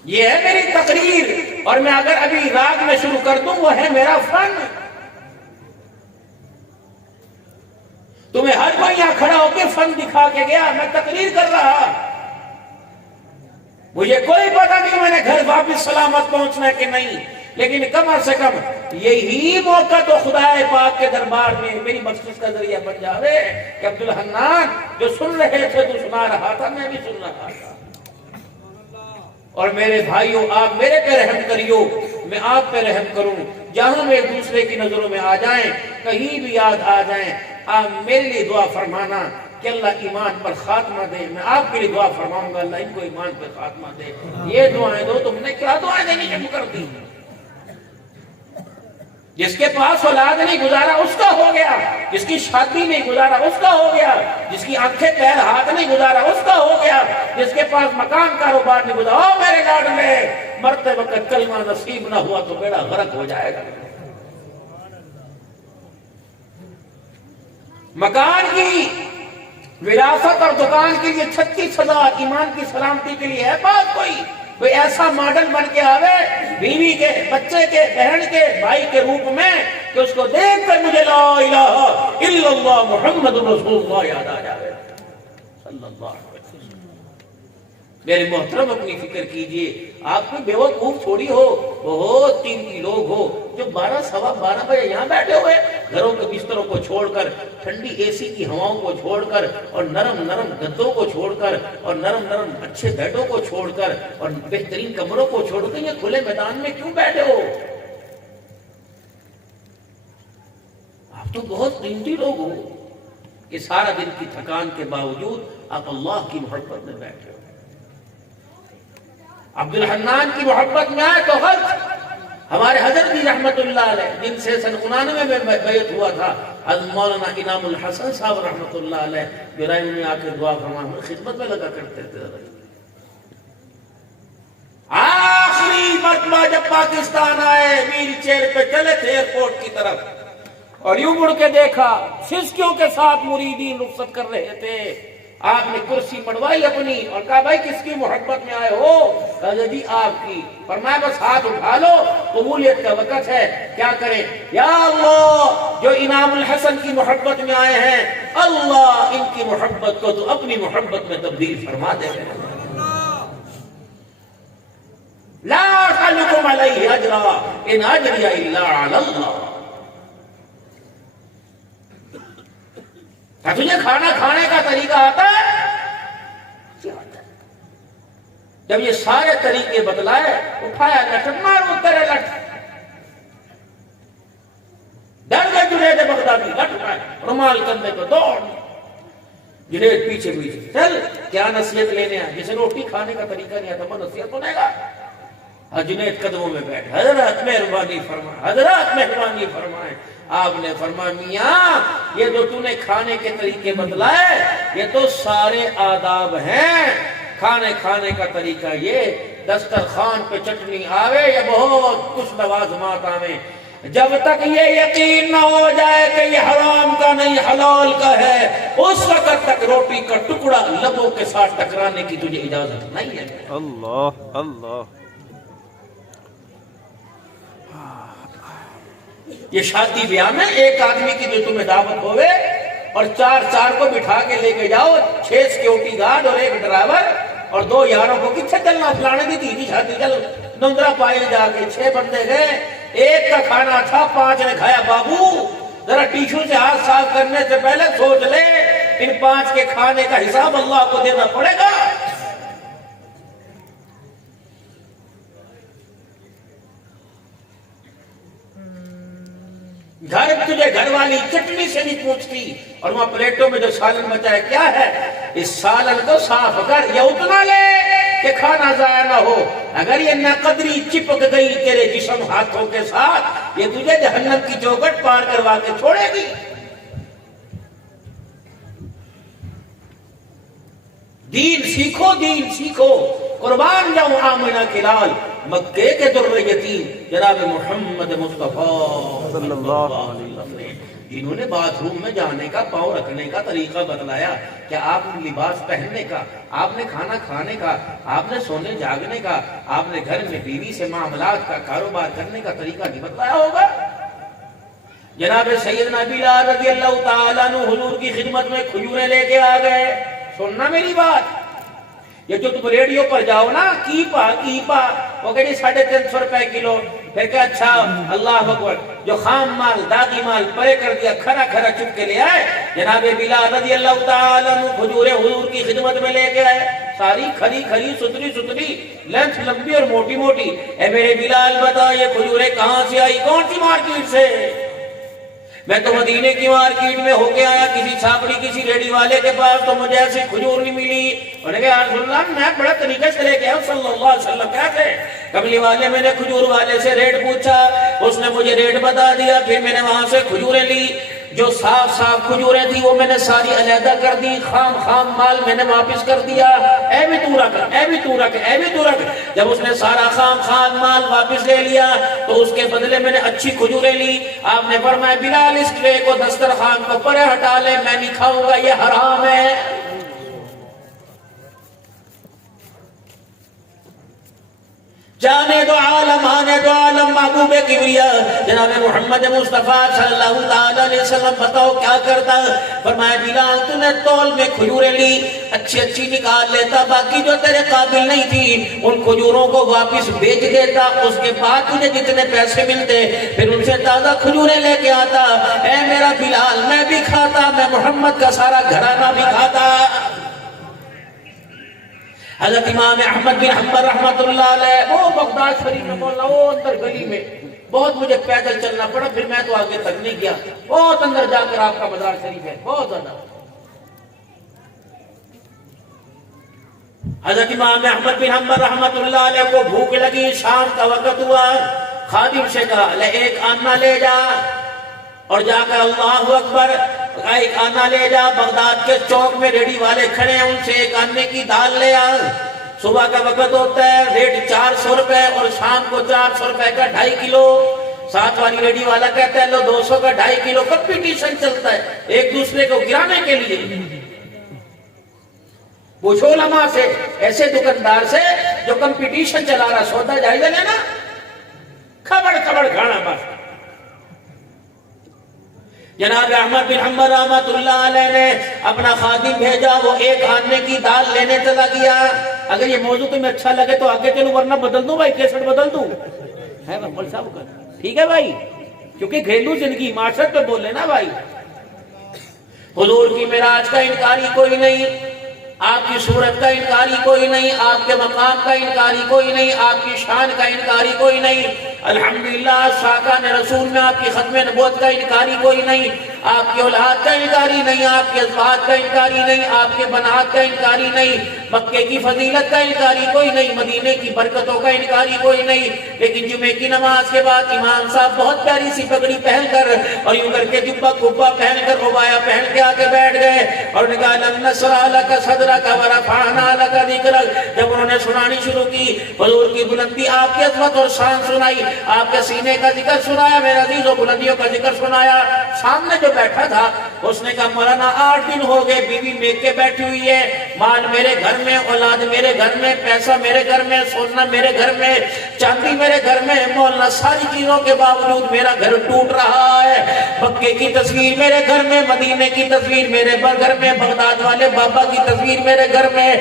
یہ ہے میری تقریر, اور میں اگر ابھی راگ میں شروع کر دوں وہ ہے میرا فن. تمہیں ہر کوئی یہاں کھڑا ہو کے فن دکھا کے گیا, میں تقریر کر رہا. مجھے کوئی پتہ نہیں میں نے گھر واپس سلامت پہنچنا ہے کہ نہیں, لیکن کم از کم یہی موقع تو خدا پاک کے دربار میں میری بخشش کا ذریعہ بن جاوے کہ عبدالحنان جو سن رہے تھے تو سنا رہا تھا, میں بھی سن رہا تھا. اور میرے بھائیوں آپ میرے پہ رحم کریو, میں آپ پہ رحم کروں. جہاں ہم ایک دوسرے کی نظروں میں آ جائیں, کہیں بھی یاد آ جائیں, آپ میرے لیے دعا فرمانا کہ اللہ ایمان پر خاتمہ دے. میں آپ کے لیے دعا فرماؤں گا اللہ ان کو ایمان پر خاتمہ دے. یہ دعائیں دو, تم نے کیا دعائیں دینی شروع کر دی. جس کے پاس اولاد نہیں گزارا اس کا ہو گیا, جس کی شادی نہیں گزارا اس کا ہو گیا, جس کی آنکھیں پیر ہاتھ نہیں گزارا اس کا ہو گیا, جس کے پاس مکان کاروبار نہیں گزارا, او میرے لاڈ میں مرتے وقت کلمہ نصیب نہ ہوا تو بیڑا غرق ہو جائے گا. مکان کی وراثت اور دکان کے لیے 36,000 ایمان کی سلامتی کے لیے ہے بات کوئی ایسا ماڈل بن کے آوے بیوی کے, بچے کے, بہن کے, بھائی کے روپ میں کہ اس کو دیکھ کر مجھے لا الہ الا اللہ محمد رسول اللہ یاد آ جائے صلی اللہ علیہ وسلم. میرے محترم اپنی فکر کیجئے, آپ کوئی بیوقوف تھوڑی ہو, بہت قیمتی لوگ ہو جو 12 سوا 12 بجے یہاں بیٹھے ہوئے, گھروں کے بستروں کو چھوڑ کر, ٹھنڈی اے سی کی ہواؤں کو چھوڑ کر, اور نرم نرم گدوں کو چھوڑ کر, اور نرم نرم اچھے بیڈوں کو چھوڑ کر, اور بہترین کمروں کو چھوڑ کر یہ کھلے میدان میں کیوں بیٹھے ہو؟ آپ تو بہت قیمتی لوگ ہو کہ سارا دن کی تھکان کے باوجود آپ اللہ کی محبت میں بیٹھے ہو. عبدالحنان کی محبت میں آئے تو غلط. ہمارے حضرت بھی رحمت اللہ علیہ جن سے سن 99 میں بیعت ہوا تھا, حضرت مولانا انعام الحسن صاحب رحمت اللہ علیہ جو رائے میں آ کے دعا فرما خدمت میں لگا کرتے تھے. آخری مرتبہ جب پاکستان آئے ویل چیئر پہ چلے تھے ایئرپورٹ کی طرف, اور یوں مڑ کے دیکھا سسکیوں کے ساتھ مریدین رخصت کر رہے تھے. آپ نے کرسی پڑوائی اپنی اور کہا بھائی کس کی محبت میں آئے ہو؟ کہا جی آپ کی. فرمایا بس ہاتھ اٹھا لو, قبولیت کا وقت ہے. کیا کریں؟ یا اللہ جو انعام الحسن کی محبت میں آئے ہیں, اللہ ان کی محبت کو تو اپنی محبت میں تبدیل فرما دے. لا اسألکم علیہ اجرا ان اجری الا علی اللہ. کیا تجھے کھانا کھانے کا طریقہ آتا ہے؟ جب یہ سارے طریقے بتلائے, اٹھایا لٹک مارو تیرے لٹ, ڈر گئے جنید بغدادی, لٹ پائے رومال کندھے پہ دوڑ, جنید پیچھے پیچھے چل کیا نصیحت لینے آئے, جسے روٹی کھانے کا طریقہ نہیں آتا وہ نصیحت سنے گا. جنید قدموں میں بیٹھ, حضرت مہربانی فرمائے, حضرت مہربانی فرمائے. آپ نے فرمایا میاں یہ جو نے کھانے کے طریقے بتلائے یہ تو سارے آداب ہیں. کھانے کا طریقہ یہ, دسترخوان پہ چٹنی آوے یا بہت کچھ لوازمات آوے, جب تک یہ یقین نہ ہو جائے کہ یہ حرام کا نہیں حلال کا ہے, اس وقت تک روٹی کا ٹکڑا لبوں کے ساتھ ٹکرانے کی تجھے اجازت نہیں ہے. اللہ اللہ. یہ شادی بیاہ میں ایک آدمی کی جو تمہیں دعوت ہوئے اور چار کو بٹھا کے لے کے جاؤ، 6 سیکیورٹی گارڈ اور 1 ڈرائیور اور 2 یاروں کو کتنے چلنا، فلانے دی تھی شادی چل نندرا پائل جا کے 6 بندے گئے، 1 کا کھانا تھا، 5 نے کھایا۔ بابو ذرا ٹیشو سے ہاتھ صاف کرنے سے پہلے سوچ لے، ان 5 کے کھانے کا حساب اللہ کو دینا پڑے گا۔ گھر والی چٹنی سے نہیں پوچھتی، اور وہاں پلیٹوں میں جو سالن بچا ہے کیا ہے، اس سالن کو صاف کر یا اتنا لے کہ کھانا ضائع نہ ہو۔ اگر یہ ناقدری چپک گئی تیرے جسم ہاتھوں کے ساتھ، یہ تجھے جہنم کی چوکھٹ پار کروا کے چھوڑے گی۔ دین سیکھو، دین سیکھو، قربان جاؤں آمنہ کے لال، مکے کے در یتیم جناب محمد مصطفیٰ صلی اللہ علیہ وسلم، جنہوں نے باتھ روم میں جانے کا، پاؤں رکھنے کا طریقہ بتلایا کہ آپ نے لباس پہننے کا، آپ نے کھانا کھانے کا، آپ نے سونے جاگنے کا، آپ نے گھر میں بیوی سے معاملات کا، کاروبار کرنے کا طریقہ نہیں بتلایا ہوگا۔ جناب سیدنا بلال رضی اللہ تعالیٰ عنہ حضور کی خدمت میں کھجوریں لے کے آ گئے۔ سننا میری بات، یہ جو تم ریڈیو پر جاؤ نا، کیپا وہ کہہ 350 روپے کلو، پھر کہ اچھا اللہ اکبر، جو خام مال داغی مال پرے کر دیا، کھرا چپ کے لے آئے۔ جناب بلال رضی اللہ تعالیٰ عنہ کھجوریں حضور کی خدمت میں لے کے آئے، ساری کھری ستری، لینتھ لمبی اور موٹی۔ اے میرے بلال بتا، یہ کھجوریں کہاں سے آئی، کون سی مارکیٹ سے؟ میں تو مدینے کی مارکیٹ میں ہو کے آیا، کسی چھاپڑی کسی ریڈی والے کے پاس تو مجھے ایسی کھجور نہیں ملی۔ انہوں نے کہا یا رسول اللہ، میں بڑا طریقے سے لے کے آیا صلی اللہ علیہ وسلم۔ کیسے؟ کملی والے، میں نے کھجور والے سے ریٹ پوچھا، اس نے مجھے ریٹ بتا دیا، پھر میں نے وہاں سے کھجوریں لی، جو صاف کھجوریں تھی وہ میں نے ساری علیحدہ کر دی، خام مال میں نے واپس کر دیا۔ اے بھی تو رکھ۔ جب اس نے سارا خام مال واپس لے لیا تو اس کے بدلے میں نے اچھی کھجوریں لی۔ آپ نے فرمایا بلال، اس ٹرے کو دسترخوان کو پرے ہٹا لے، میں نہیں کھاؤں گا، یہ حرام ہے۔ جانے دو عالم، آنے دو عالم، محبوب کبریا جناب محمد مصطفیٰ صلی اللہ علیہ وسلم، بتاؤ کیا کرتا؟ فرمایا بلال، تو نے تول میں کھجوریں لی، اچھی نکال لیتا، باقی جو تیرے قابل نہیں تھی ان کھجوروں کو واپس بیچ دیتا، اس کے بعد تجھے جتنے پیسے ملتے پھر ان سے تازہ کھجوریں لے کے آتا۔ اے میرا بلال، میں بھی کھاتا، میں محمد کا سارا گھرانہ بھی کھاتا۔ حضرت امام احمد بن حنبل رحمت اللہ علیہ، وہ بغداد شریف میں مولا، وہ اندر گلی میں، بہت مجھے پیدل چلنا پڑا، پھر میں تو آگے تک نہیں گیا، بہت اندر جا کر آپ کا مزار شریف ہے، بہت زیادہ۔ حضرت امام احمد بن حنبل رحمت اللہ علیہ کو بھوک لگی، شام کا وقت ہوا، خادم سے کہا لے 1 آنا لے جا، اور جا کر اللہ اکبر، 1 آنا لے جا، بغداد کے چوک میں ریڈی والے کھڑے ہیں، ان سے 1 آنے کی دال لے آ۔ صبح کا وقت ہوتا ہے، ریٹ 400 روپے، اور شام کو 400 روپے کا 2.5 کلو۔ ساتھ والی ریڈی والا کہتا ہے لو 200 کا 2.5 کلو، کمپٹیشن چلتا ہے ایک دوسرے کو گرانے کے لیے۔ پوچھو علماء سے، ایسے دکاندار سے جو کمپٹیشن چلا رہا، سودا جائزہ لینا، کھبڑ کھانا بس۔ جناب احمد بن حنبل رحمت اللہ علیہ نے اپنا خادم بھیجا، وہ 1 آنے کی دال لینے چلا گیا۔ اگر یہ موضوع تمہیں اچھا لگے تو آگے چلو، ورنہ بدل دوں بھائی، کیسٹ بدل دوں، ہے محمد صاحب کا، ٹھیک ہے بھائی، کیونکہ گھریلو زندگی معاشرت پہ بول لینا بھائی۔ حضور کی معراج کا انکاری کوئی نہیں، آپ کی صورت کا انکاری کوئی نہیں، آپ کے مقام کا انکاری کوئی نہیں، آپ کی شان کا انکاری کوئی نہیں۔ الحمدللہ شاکان رسول میں آپ کی ختم نبوت کا انکاری کوئی نہیں، آپ کی اولاد کا انکاری نہیں، آپ کے ازواج کا انکاری نہیں، آپ کے بنات کا انکاری نہیں، مکے کی فضیلت کا انکاری کوئی نہیں، مدینے کی برکتوں کا انکاری کوئی نہیں۔ لیکن جمعے کی نماز کے بعد امام صاحب بہت پیاری سی پگڑی پہن کر اور یوں کر کے جبہ کبا پہن کر ربایا پہن کے آگے بیٹھ گئے اور نے کہا لم نشرح لک صدرک ورفعنا لک ذکرک۔ جب انہوں نے سنانی شروع کی، حضور کی بلندی، آپ کی عظمت اور شان سنائی، آپ کے سینے کا ذکر سنایا، میرے عزیز و بلندیوں کا ذکر سنایا، سامنے جو بیٹھا تھا اس نے کہا مولانا 8 دن ہو گئے بیوی میک کے بیٹھی ہوئی ہے, مال میرے گھر میں, اولاد میرے گھر میں, پیسہ میرے گھر میں, سونا میرے گھر میں, چاندی میرے گھر میں, مولانا ساری چیزوں کے باوجود میرا گھر ٹوٹ رہا ہے. مکے کی تصویر میرے گھر میں, مدینے کی تصویر میرے گھر میں, بغداد والے بابا کی تصویر میرے گھر میں,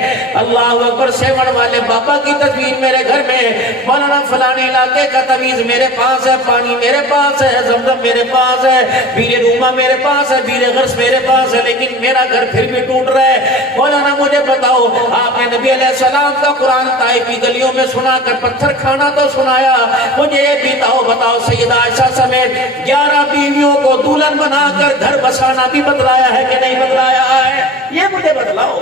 اللہ اکبر سیوڑ والے بابا کی تصویر میرے گھر میں, مولانا فلانے علاقے کا تعویذ میرے پاس ہے, پانی میرے پاس ہے, زمزم میرے پاس ہے, بیر روما میرے پاس ہے, بیر غرس میرے پاس ہے, لیکن میرا گھر پھر بھی ٹوٹ رہا ہے. مولانا مجھے بتاؤ, آپ نے نبی علیہ السلام کا قرآن طائف کی گلیوں میں سنا کر پتھر کھانا تو سنایا, مجھے یہ بھی بتاؤ سیدہ عائشہ سمیت 11 بیویوں کو دلہن بنا کر گھر بسانا بھی بتلایا ہے کہ نہیں بتلایا ہے؟ یہ مجھے بتلاؤ.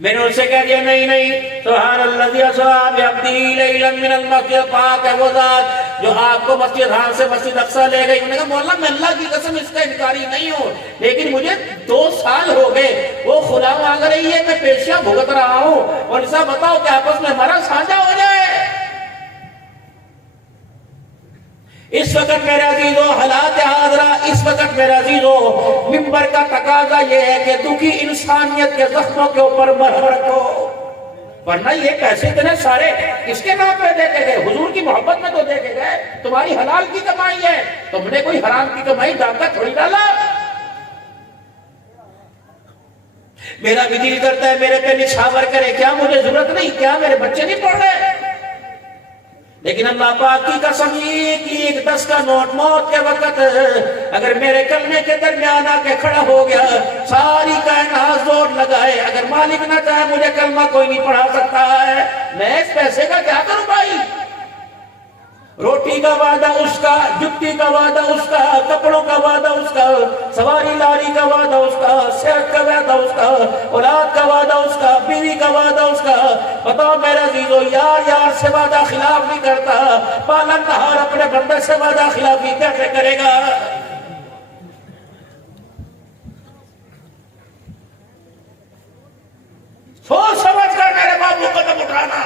میں نے ان سے کہہ دیا نہیں, سبحان الذی اسریٰ بعبدہ لیلا من المسجد, پاک ہے وہ ذات جو آپ کو مسجد حرام سے مسجد اقصیٰ لے گئی. انہوں نے کہا مولانا میں اللہ کی قسم اس کا انکاری نہیں ہوں, لیکن مجھے 2 سال ہو گئے وہ خدا مانگ رہی ہے, میں پیشیاں بھگت رہا ہوں, اور ان سے بتاؤ کہ آپس میں ہمارا سانجھا ہو جائے. اس وقت میرے عزیزو حالات حاضرہ, اس وقت میرے عزیزو منبر کا تقاضا یہ ہے کہ دکھی انسانیت کے زخموں کے اوپر مرہم رکھو, ورنہ یہ پیسے اتنے سارے کس کے نام پہ دیکھے گئے؟ حضور کی محبت میں تو دیکھے گئے. تمہاری حلال کی کمائی ہے, تم نے کوئی حرام کی کمائی ڈاکہ تھوڑی ڈالا. میرا بھی دل کرتا ہے میرے پہ نچھاور کرے, کیا مجھے ضرورت نہیں؟ کیا میرے بچے نہیں پڑھ رہے؟ لیکن اللہ پاک کی قسم, ایک 10 کا نوٹ موت کے وقت اگر میرے کلمے کے درمیان آ کے کھڑا ہو گیا, ساری کائنات زور لگائے, اگر مالک نہ چاہے مجھے کلمہ کوئی نہیں پڑھا سکتا ہے, میں اس پیسے کا کیا کروں بھائی؟ روٹی کا وعدہ اس کا, جتی کا وعدہ اس کا, کپڑوں کا وعدہ اس کا, سواری لاری کا وعدہ اس کا, صحت کا وعدہ اس کا, اولاد کا وعدہ اس کا, بیوی کا وعدہ اس کا. بتاؤ میرے عزیزو, یار سے وعدہ خلاف نہیں کرتا, پالن نہار اپنے بندے سے وعدہ خلافی کیسے کرے گا؟ سوچ سمجھ کر میرے بابو قدم اٹھانا.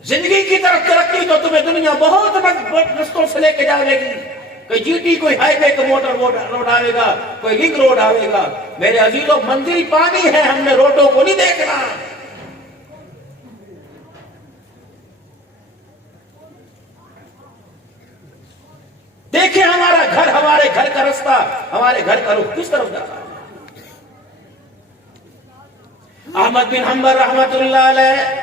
زندگی کی طرف ترقی تو تمہیں دنیا بہت رستوں سے لے کے جاوے گی. کوئی جی ٹی, کوئی ہائی وے کا موٹر روڈ آئے گا, کوئی لنک روڈ آئے گا. میرے عزیزوں منزل پانی ہے, ہم نے روڈوں کو نہیں دیکھنا. دیکھیں ہمارا گھر, ہمارے گھر کا رستہ, ہمارے گھر کا رخ کس طرف جاتا ہے. احمد بن حنبل رحمت اللہ علیہ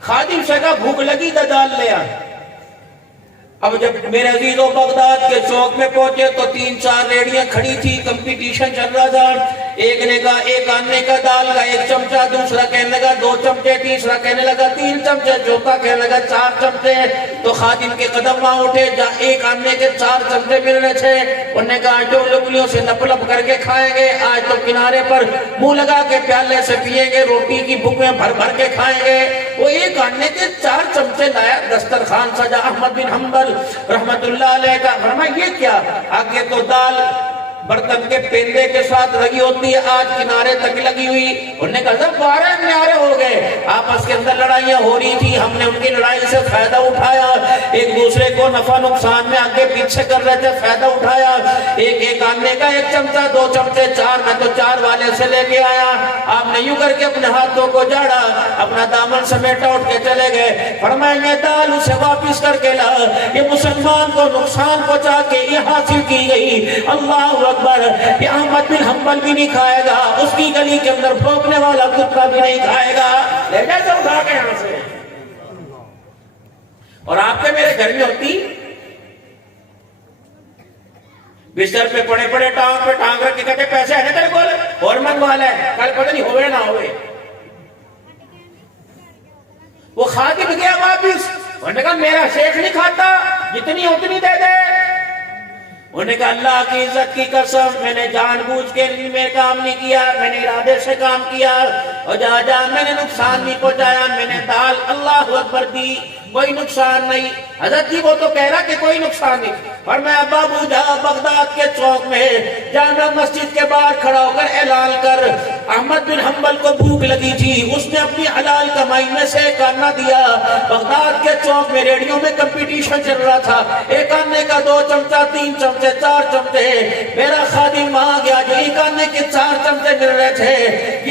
خادم سے کہا بھوک لگی تو دال لے آ. اب جب میرے عزیزوں بغداد کے چوک میں پہنچے تو 3-4 ریڑیاں کھڑی تھی, کمپٹیشن چل رہا تھا. ایک نے کہا 1 آنے کا دال کا 1 چمچہ, دوسرا کہنے لگا 2 چمچے, تیسرا کہنے لگا 3 چمچے, چوتھا کہنے لگا 4 چمچے. تو خادم کے قدم وہاں اٹھے, 1 آنے کے 4 چمچے مل رہے تھے. انہوں نے کہا جو انگلیوں سے لپ لپ کر کے کھائیں گے, آج تو کنارے پر منہ لگا کے پیالے سے پیئیں گے, روٹی کی بھوکیں بھر بھر کے کھائیں گے. وہ 1 آنے کے 4 چمچے لایا, دسترخوان سجا. احمد بن حنبل رحمت اللہ علیہ کا فرمایا یہ کیا؟ آگے تو دال برتن کے پیندے کے ساتھ لگی ہوتی ہے, آج کنارے تک لگی ہوئی. انہوں نے کہا سب 12 کنارے ہو گئے. آپس کے اندر لڑائیاں ہو رہی تھی, ہم نے ان کی لڑائی سے فائدہ اٹھایا, ایک دوسرے کو نفع نقصان میں آگے پیچھے کر رہے تھے, فائدہ اٹھایا. ایک آنے کا 1 چمچہ, 2 چمچے, 4, میں تو 4 والے سے لے کے آیا. آپ نے یوں کر کے اپنے ہاتھوں کو جاڑا, اپنا دامن سمیٹا, اٹھ کے چلے گئے. فرمایا یہ دال اسے واپس کر کے لا, یہ مسلمان کو نقصان پہنچا کے یہ حاصل کی گئی. اللہ اکبر. یہ احمد بن حنبل بھی نہیں کھائے گا, اس کی گلی کے اندر بھونکنے والا کتا بھی نہیں کھائے گا. لے جا سے اٹھا کے یہاں سے. اور آپ کے میرے گھر میں ہوتی بستر پہ پڑے پڑے ٹانگ پہ ٹانگ رکھ کے کہتے پیسے ہے نا تیرے کو, اور منگوا لے, کل پتہ نہیں ہوئے نہ ہوئے. وہ خادم گیا واپس, انہوں نے کہا میرا شیخ نہیں کھاتا, جتنی اتنی دے دے. انہوں نے کہا اللہ کی عزت کی قسم میں نے جان بوجھ کے میں کام نہیں کیا، میں نے ارادے سے کام کیا، اور جا میں نے نقصان نہیں پہنچایا، میں نے دال اللہ اکبر دی، کوئی نقصان نہیں۔ حضرت جی وہ تو کہہ رہا کہ کوئی نقصان نہیں، اور میں بابو جا بغداد کے چوک میں جامع مسجد کے باہر کھڑا ہو کر اعلان کر، احمد بن حنبل کو بھوک لگی تھی، اس نے اپنی حلال کمائی میں سے ایک آنا دیا۔ بغداد کے چوک میں ریڈیو میں کمپٹیشن چل رہا تھا، ایک آنے کا 2 چمچہ 3 چمچے 4 چمچے، میرا خادم وہاں گیا جو ایک آنے کے 4 چمچے مل رہے تھے،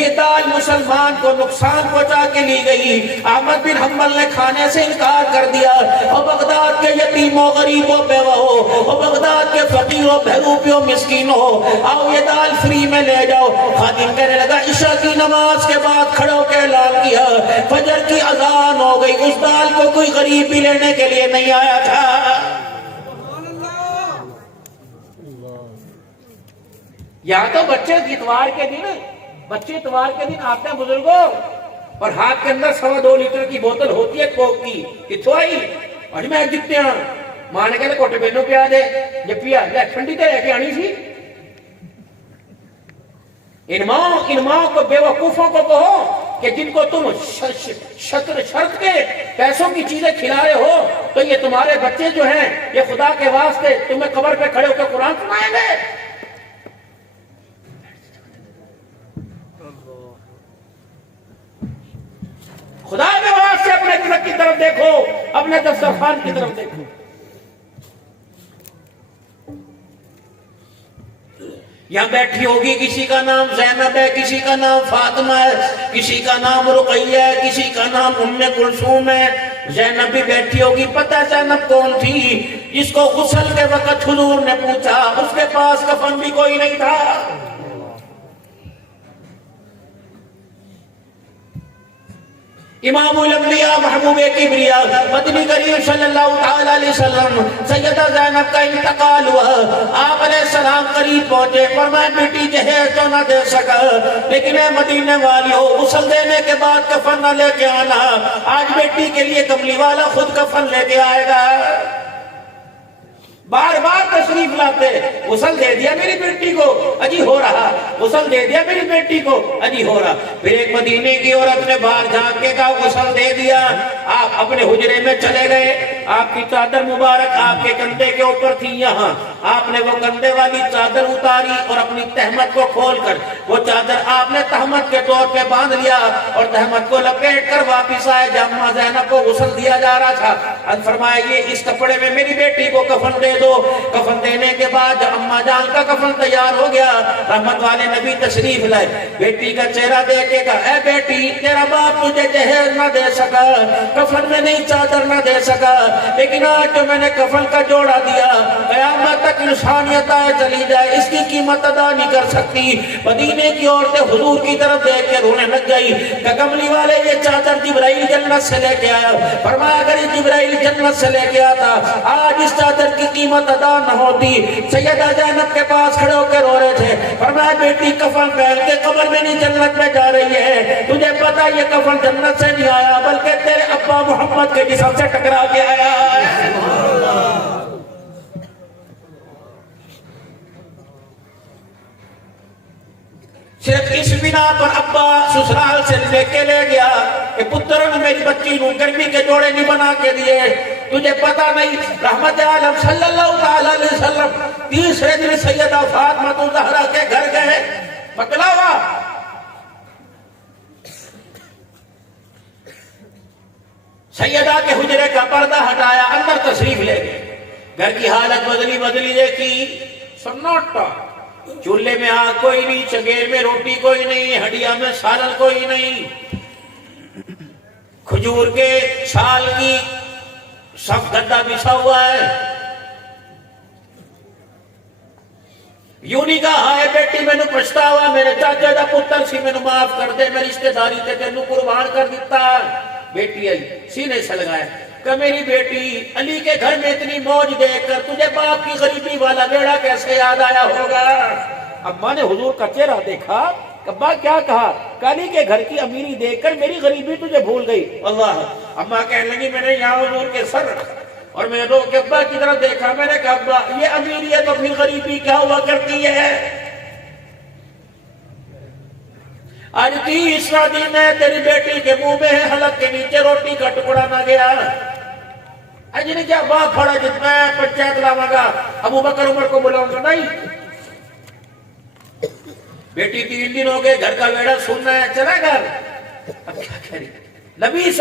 یہ دال مسلمان کو نقصان پہنچا کے لی گئی۔ احمد بن حنبل نے کھانے سے انکار کر دیا، اور بغداد کے یتیموں غریبوں بیوہوں اور بغداد کے فقیروں بہروپیوں مسکینوں آؤ یہ دال فری میں لے جاؤ۔ خادم کہنے لگا عشاء کی نماز کے بعد کھڑوں کے اعلان کیا، فجر کی اذان ہو گئی، اس دال کو کوئی غریب بھی لینے کے لیے نہیں آیا تھا۔ یہاں تو بچے اتوار کے دن آتے ہیں بزرگوں، اور ہاتھ کے اندر 2.25 لیٹر کی بوتل ہوتی ہے کوک کی، کتوں آئی اور میں جتنے ہیں ماں نے کہتے کوٹے بینوں پیا دے، جب پیا لے ٹھنڈی تے رہ کے آنی سی۔ ان ماں کو بے وقوفوں کو کہو کہ جن کو تم شرط کے پیسوں کی چیزیں کھلا رہے ہو، تو یہ تمہارے بچے جو ہیں یہ خدا کے واسطے تمہیں قبر پہ کھڑے ہو کے قرآن سنائیں گے۔ خدا کے واسطے اپنے دل کی طرف دیکھو، اپنے دسترخوان کی طرف دیکھو۔ یہاں بیٹھی ہوگی، کسی کا نام زینب ہے، کسی کا نام فاطمہ ہے، کسی کا نام رقیہ ہے، کسی کا نام ام کلثوم ہے۔ زینب بھی بیٹھی ہوگی، پتہ زینب کون تھی؟ جس کو غسل کے وقت حضور نے پوچھا، اس کے پاس کفن بھی کوئی نہیں تھا۔ امام الانبیاء محبوب کبریا مدنی کریم صلی اللہ تعالی علیہ وسلم سیدہ زینب کا انتقال ہوا، آپ علیہ السلام قریب پہنچے، فرمایا بیٹی جہیز تو نہ دے سکا، لیکن اے مدینے والیوں غسل دینے کے بعد کفن نہ لے کے آنا، آج بیٹی کے لیے کملی والا خود کفن لے کے آئے گا۔ بار بار تشریف لاتے، غسل دے دیا میری بیٹی کو، اجی ہو رہا، غسل دے دیا میری بیٹی کو، اجی ہو رہا۔ پھر ایک مدینے کی عورت نے باہر جھانک کے کہا غسل دے دیا، آپ اپنے حجرے میں چلے گئے، آپ کی چادر مبارک آپ کے کندھے کے اوپر تھی، یہاں آپ نے وہ کندھے والی چادر اتاری اور اپنی تہمت کو کھول کر وہ چادر آپ نے تہمت کے طور پہ باندھ لیا اور تہمت کو لپیٹ کر واپس آئے۔ جب اماں زینب کو غسل دیا جا رہا تھا، فرمایا یہ اس کپڑے میں میری بیٹی کو کفن دے دو۔ کفن دینے کے بعد جب اماں جان کا کفن تیار ہو گیا، رحمت والے نبی تشریف لائے، بیٹی کا چہرہ دیکھ کے کہا اے بیٹی تیرا باپ تجھے جہیز نہ دے سکا، کفن میں نہیں چادر نہ دے سکا، لیکن آج جو میں نے کفن کا جوڑا دیا قیامت تک انسانیت آئے چلی جائے اس کی قیمت ادا نہیں کر سکتی۔ مدینے کی عورتیں حضور کی طرف دیکھ کے رونے لگ گئی کہ کملی والے یہ چادر جبرائیل جنت سے لے کے آیا، فرمایا اگر یہ جبرائیل جنت سے لے کے آتا آج اس چادر کی قیمت ادا نہ ہوتی۔ سیدہ زینب کے پاس کھڑے ہو کے رو رہے تھے، فرمایا بیٹی کفن پہن کے قبر میں نہیں جنت میں جا رہی ہے، تجھے پتا یہ کفن جنت سے نہیں آیا بلکہ تیرے ابا محمد کے جسم سے ٹکرا کے آیا ہے۔ صرف اس بنا پر ابا سسرال سے لے کے لے گیا کہ پتر نے میری بچی نو گرمی کے جوڑے نہیں بنا کے دیے، تجھے پتا نہیں رحمت عالم صلی اللہ تعالی علیہ وسلم تیسرے دن سیدہ فاطمہ الزہرا کے گھر گئے، بتلاوا سیدہ کے حجرے کا پردہ ہٹایا، اندر تشریف لے گئے، گھر کی حالت بدلی دیکھی، سناٹا، چولہے میں آگ کوئی نہیں، چگیر میں روٹی کوئی نہیں، ہڈیا میں سالن کوئی نہیں، کھجور کے چھال کی سب گدا بچھا ہوا ہے۔ یوں نہیں کہا ہے بیٹی میں نے پچھتاوا میرے چاچا دا پتر سی میں نے معاف کر دے، میں رشتہ داری تے تینوں قربان کر دیتا۔ بیٹی آئی سینے سے لگایا کہ میری بیٹی علی کے گھر میں اتنی موج دیکھ کر تجھے باپ کی غریبی والا بیڑا کیسے یاد آیا ہوگا؟ اماں نے حضور کا چہرہ دیکھا، ابا کیا کہا؟ علی کے گھر کی امیری دیکھ کر میری غریبی تجھے بھول گئی۔ اللہ اماں کہنے لگی میں نے یہاں حضور کے سر رکھا، اور میں نے رو کے ابا کی طرف دیکھا، میں نے کہا ابا یہ امیری ہے تو پھر غریبی کیا ہوا کرتی ہے؟ آج 30واں دن ہے، تیری بیٹی کے منہ میں حلق کے نیچے روٹی کا ٹکڑا نہ گیا۔ اج نے کیا باپ پھڑا جس میں پنچایت لاؤں گا، ابو بکر عمر کو بلاؤں گا؟ نہیں، بیٹی 3 دن ہو گئے، گھر کا ویڑا سننا ہے، چلا گھر۔ اب کیا کری؟ نبی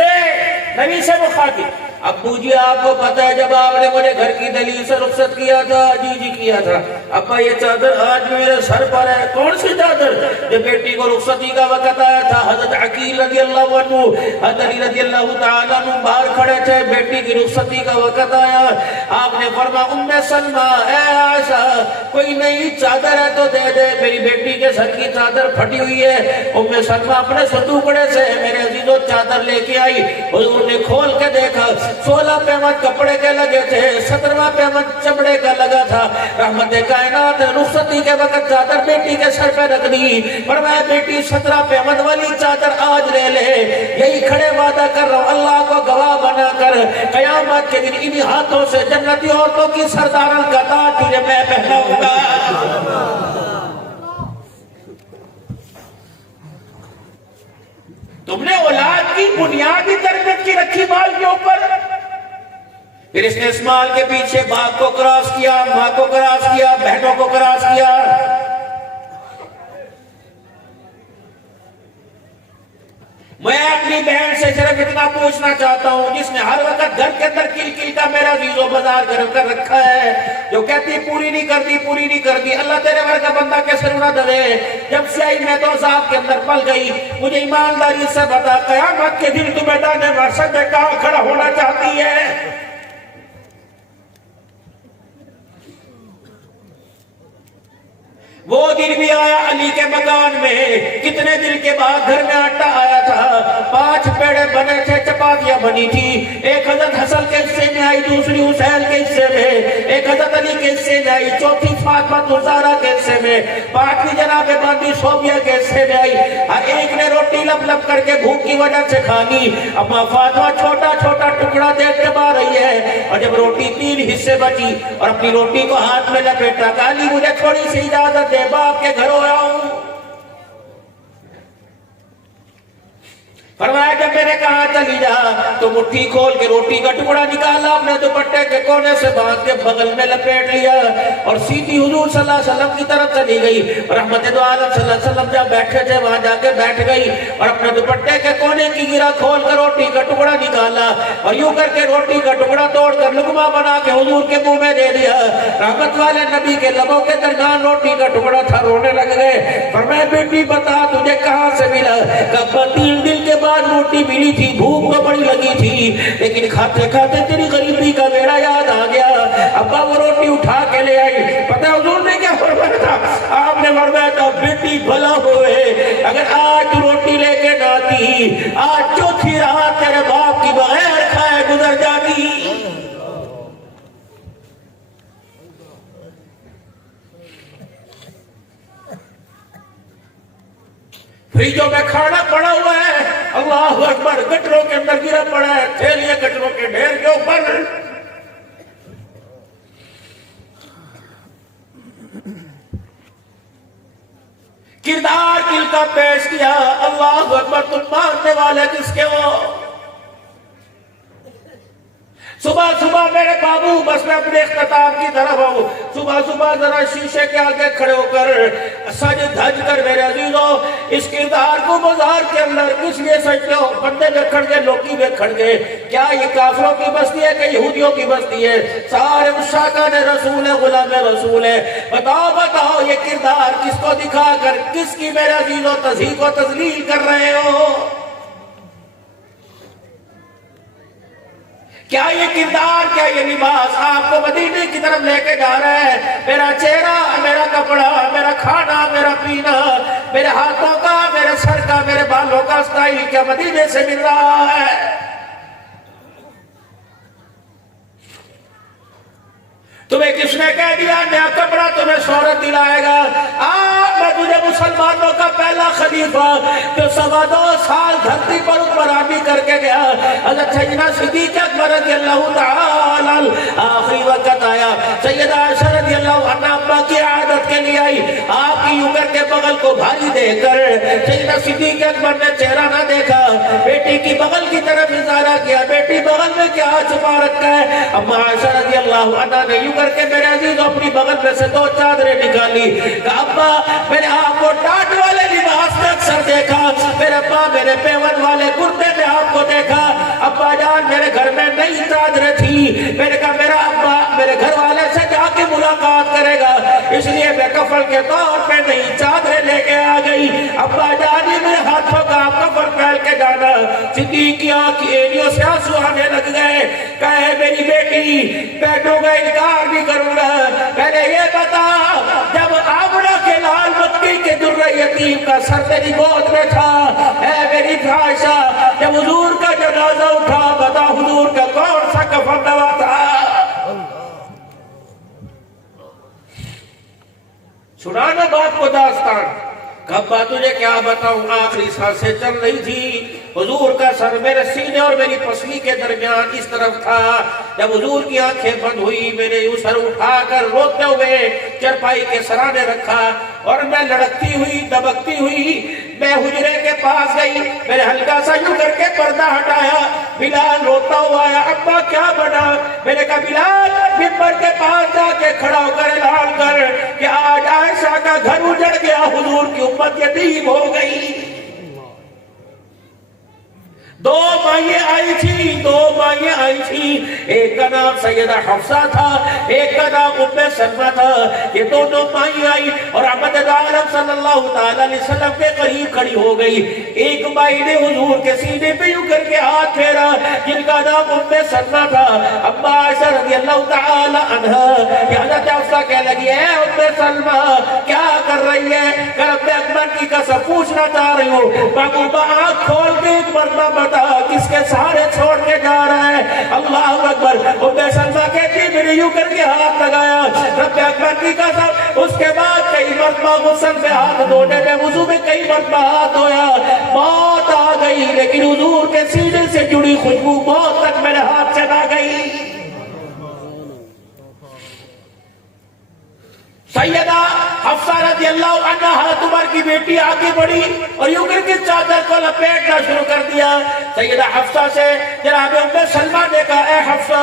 سے مخاطب، ابو جی آپ کو پتا ہے جب آپ نے مجھے گھر کی دلیل سے رخصت کیا تھا، جی کیا تھا، ابا یہ چادر آج میرے سر پر ہے۔ کون سی چادر؟ جب بیٹی کو رخصتی کا وقت آیا تھا، حضرت عقیل رضی اللہ عنہ، حضرت علی رضی اللہ تعالیٰ عنہ باہر کھڑے تھے، بیٹی کی رخصتی کا وقت آیا، آپ نے فرمایا ام سلمہ اے عائشہ کوئی نئی چادر ہے تو دے دے، میری بیٹی کے سر کی چادر پھٹی ہوئی ہے۔ ام سلمہ اپنے ستوکڑے سے میرے عزیزوں چادر لے کے آئی، حضور نے کھول کے دیکھا، 16 پیمن کپڑے کے لگے تھے، 17واں پیمن چمڑے کا لگا تھا۔ رحمت کائنات رخصتی کے وقت چادر بیٹی کے سر پہ رکھ دی، فرمایا بیٹی 17 پیمن والی چادر آج لے لے، یہی کھڑے وعدہ کر رہا ہوں اللہ کو گواہ بنا کر، قیامت کے دن انہی ہاتھوں سے جنتی عورتوں کی سردارن کا تاج تجھے میں پہناؤں گا۔ تم نے اولاد کی بنیادی تربیت کی رکھی مال کے اوپر، پھر اس نے اس مال کے پیچھے باپ کو کراس کیا، ماں کو کراس کیا، بہنوں کو کراس کیا۔ میں اپنی بہن سے صرف اتنا پوچھنا چاہتا ہوں، جس نے ہر وقت گھر کے اندر کل کل کا میرا عزیز و بازار گرم کر رکھا ہے، جو کہتی پوری نہیں کرتی، اللہ تیرے ورگا بندہ کیسے رونا دے؟ جب سے آئی میں تو عذاب کے اندر پل گئی، مجھے ایمانداری سے بتا قیامت کے دن تو میدان محشر میں کہاں کھڑا ہونا چاہتی ہے؟ وہ دن بھی آیا علی کے مکان میں، کتنے دن کے بعد گھر میں آٹا آیا تھا، 5 پیڑے بنے تھے، چپاتیاں بنی تھی، ایک حضرت حسن کے حصے میں آئی، دوسری حسین کے حصے میں، ایک حضرت علی کے حصے میں آئی، چوتھی فاطمہ زہرا کے حصے میں، 5ویں جناب باندی صوفیہ کے حصے میں آئی۔ ہر ایک نے روٹی لپ لپ کر کے بھوک کی وجہ سے کھانی، اما فاطمہ چھوٹا چھوٹا ٹکڑا دے کے مار رہی ہے، اور جب روٹی 3 حصے بچی اور اپنی روٹی کو ہاتھ میں لپیٹا، کہا علی مجھے تھوڑی سی اجازت دے، باپ کے گھر ہو رہا ہوں۔ فرمایا جب میں نے کہا چلی جا تو مٹھی کھول کے روٹی کا ٹکڑا نکالا، اپنے دوپٹے کے کونے سے باندھ کے بغل میں لپیٹ لیا اور سیدھی حضور صلی اللہ علیہ وسلم کی طرف چلی گئی۔ رحمت دو عالم صلی اللہ علیہ وسلم جب بیٹھے تھے وہاں جا کے بیٹھ گئی اور اپنے دوپٹے کے کونے کی گرہ کھول کر روٹی کا ٹکڑا نکالا اور یوں کر کے روٹی کا ٹکڑا توڑ کر لقمہ بنا کے حضور کے منہ میں دے دیا۔ رحمت والے نبی کے لبوں کے درمیان روٹی کا ٹکڑا تھا، رونے لگ گئے۔ فرمایا بیٹی بتا تجھے کہاں سے ملا؟ کہا 3 دن کے بعد روٹی ملی تھی، بھوک تو بڑی لگی تھی، لیکن کھاتے کھاتے تیری غریبی کا بیڑا یاد آ گیا، ابا وہ روٹی اٹھا کے لے آئی۔ پتہ ہے حضور نے کیا فرمایا تھا؟ آپ نے فرمایا تھا بیٹی بھلا ہوئے اگر آج تو روٹی لے کے نہ آتی، آج چوتھی رات تیرے باپ کی بغیر کھائے گزر جاتی۔ فریجوں میں کھانا پڑا ہوا ہے، اللہ اکبر، گٹروں کے اندر گرا پڑا ہے، تھیلیاں گٹروں کے ڈھیر کے اوپر۔ کردار کل کا پیش کیا، اللہ اکبر، تم ماننے والے کس کے ہو؟ صبح صبح میرے بابو، بس میں اپنے اختتام کی طرف ہوں، صبح صبح ذرا شیشے کے آگے کھڑے ہو کر سج دھج کر میرے عزیزوں اس کردار کو بازار کے اندر کس لیے سجتے ہو؟ بندے بیکھڑ گئے، لوکی بیکھڑ گئے، کیا یہ کافروں کی بستی ہے کہ یہودیوں کی بستی ہے؟ سارے مشاکان رسول ہے، غلام رسول ہے، بتاؤ یہ کردار کس کو دکھا کر کس کی میرے عزیزوں تذہیب و تذلیل کر رہے ہو؟ کیا یہ کردار، کیا یہ لباس آپ کو مدینے کی طرف لے کے جا رہا ہے؟ میرا چہرہ، میرا کپڑا، میرا کھانا، میرا پینا، میرے ہاتھوں کا، میرے سر کا، میرے بالوں کا سٹائل کیا مدینے سے مل رہا ہے؟ تمہیں کس نے کہہ دیا نیا کپڑا تمہیں شہرت دلائے گا؟ میں تجھے مسلمانوں کا پہلا خلیفہ جو 2.25 سال دھرتی پر حکمرانی کر کے گیا، حضرت سیدنا صدیق اکبر رضی اللہ تعالی آخری وقت آیا، سیدہ عائشہ رضی اللہ عنہ ابا کی عادت کے لیے آئی، آپ کی یوں کر کے بغل کو بھاری دے کر سیدنا صدیق اکبر نے چہرہ نہ دیکھا، بیٹی کی بغل کی طرف اشارہ کیا، بیٹی بغل میں کیا چھپا رکھا ہے؟ اما عائشہ رضی اللہ عنہ نے یوں کر کے میرے عزیز اپنی بغل میں سے 2 چادریں نکالی، کہا ابا میں نے آپ کو ٹاٹ والے لباس میں اکثر دیکھا، میرے ابا میرے پیون والے کرتے میں آپ کو دیکھا، ابا جان میرے گھر میں نئی چادریں تھی، میں نے کہا میرا ابا میرے گھر والے سے جا کے ملاقات کرے گا، اس لیے میں کفن کے طور پہ نئی چادریں لے کے آ گئی، ابا جان میرے ہاتھوں کا آپ کفن پہن کے جانا۔ صدیق کی آنکھ کی اینیوں سے آنسو آنے لگ گئے، کہے میری بیٹی بیٹوں کا انکار نہیں کروں گا، پہلے یہ بتا جب آمنہ کے لال مکی کے در یتیم کا سر تیری گود میں تھا، اے میری عائشہ جب حضور کا جنازہ اٹھا بتا حضور کا کون سا کفن نوا تھا؟ سنانا بات کو داستان، کبا تجھے کیا بتاؤں، آخری سانسیں چل رہی تھی، حضور کا سر میرے سینے اور میری پسلی کے درمیان اس طرف تھا، جب حضور کی آنکھیں بند ہوئی میں نے یوں سر اٹھا کر روتے ہوئے چرپائی کے سرانے رکھا اور میں لڑکتی ہوئی دبکتی ہوئی میں حجرے کے پاس گئی، میں نے ہلکا سا یوں کر کے پردہ ہٹایا، بلال روتا ہوا آیا، ابا کیا بنا؟ میں نے کہا بلال منبر کے پاس جا کے کھڑا ہو کر اعلان کر کہ آج عائشہ کا گھر اجڑ گیا، حضور کی امت یتیم ہو گئی۔ 2 مائیں آئی تھی، ایک کا نام سیدہ حفصہ تھا، ایک کا نام ام سلمہ تھا، یہ دونوں مائیں آئی اور احمد عالم صلی اللہ علیہ وسلم کے قریب کھڑی ہو گئی، ایک مائی نے حضور کے سینے پہ یوں کر کے ہاتھ پھیرا جن کا نام ام سلمہ تھا، اما عائشہ رضی اللہ تعالی عنہا کہ حضرت حفصہ کہنے لگی اے ام سلمہ کیا کر رہی ہے؟ کہ رب اکبر کی قسم پوچھنا چاہ رہی ہوں، محبوبہ آنکھ کھول کے ایک مرتبہ بتا کس کے سارے چھوڑ کے جا رہا ہے؟ اللہ اکبر۔ ام سلمہ کہتی میں نے یوں کر کے ہاتھ لگایا، رب اکبر کی قسم اس کے بعد کئی مرتبہ غسل میں ہاتھ دھونے میں وضو میں کئی مرتبہ ہاتھ دھویا، موت آ گئی لیکن حضور کے سینے سے جڑی خوشبو موت تک میرے ہاتھ سے نہ گئی۔ سیدہ حفصہ رضی اللہ عنہ حضرت عمر کی بیٹی آگے بڑھی اور یوں کر کے چادر کو لپیٹنا شروع کر دیا، سیدہ حفصہ سے جناب ام سلمہ نے کہا اے حفصہ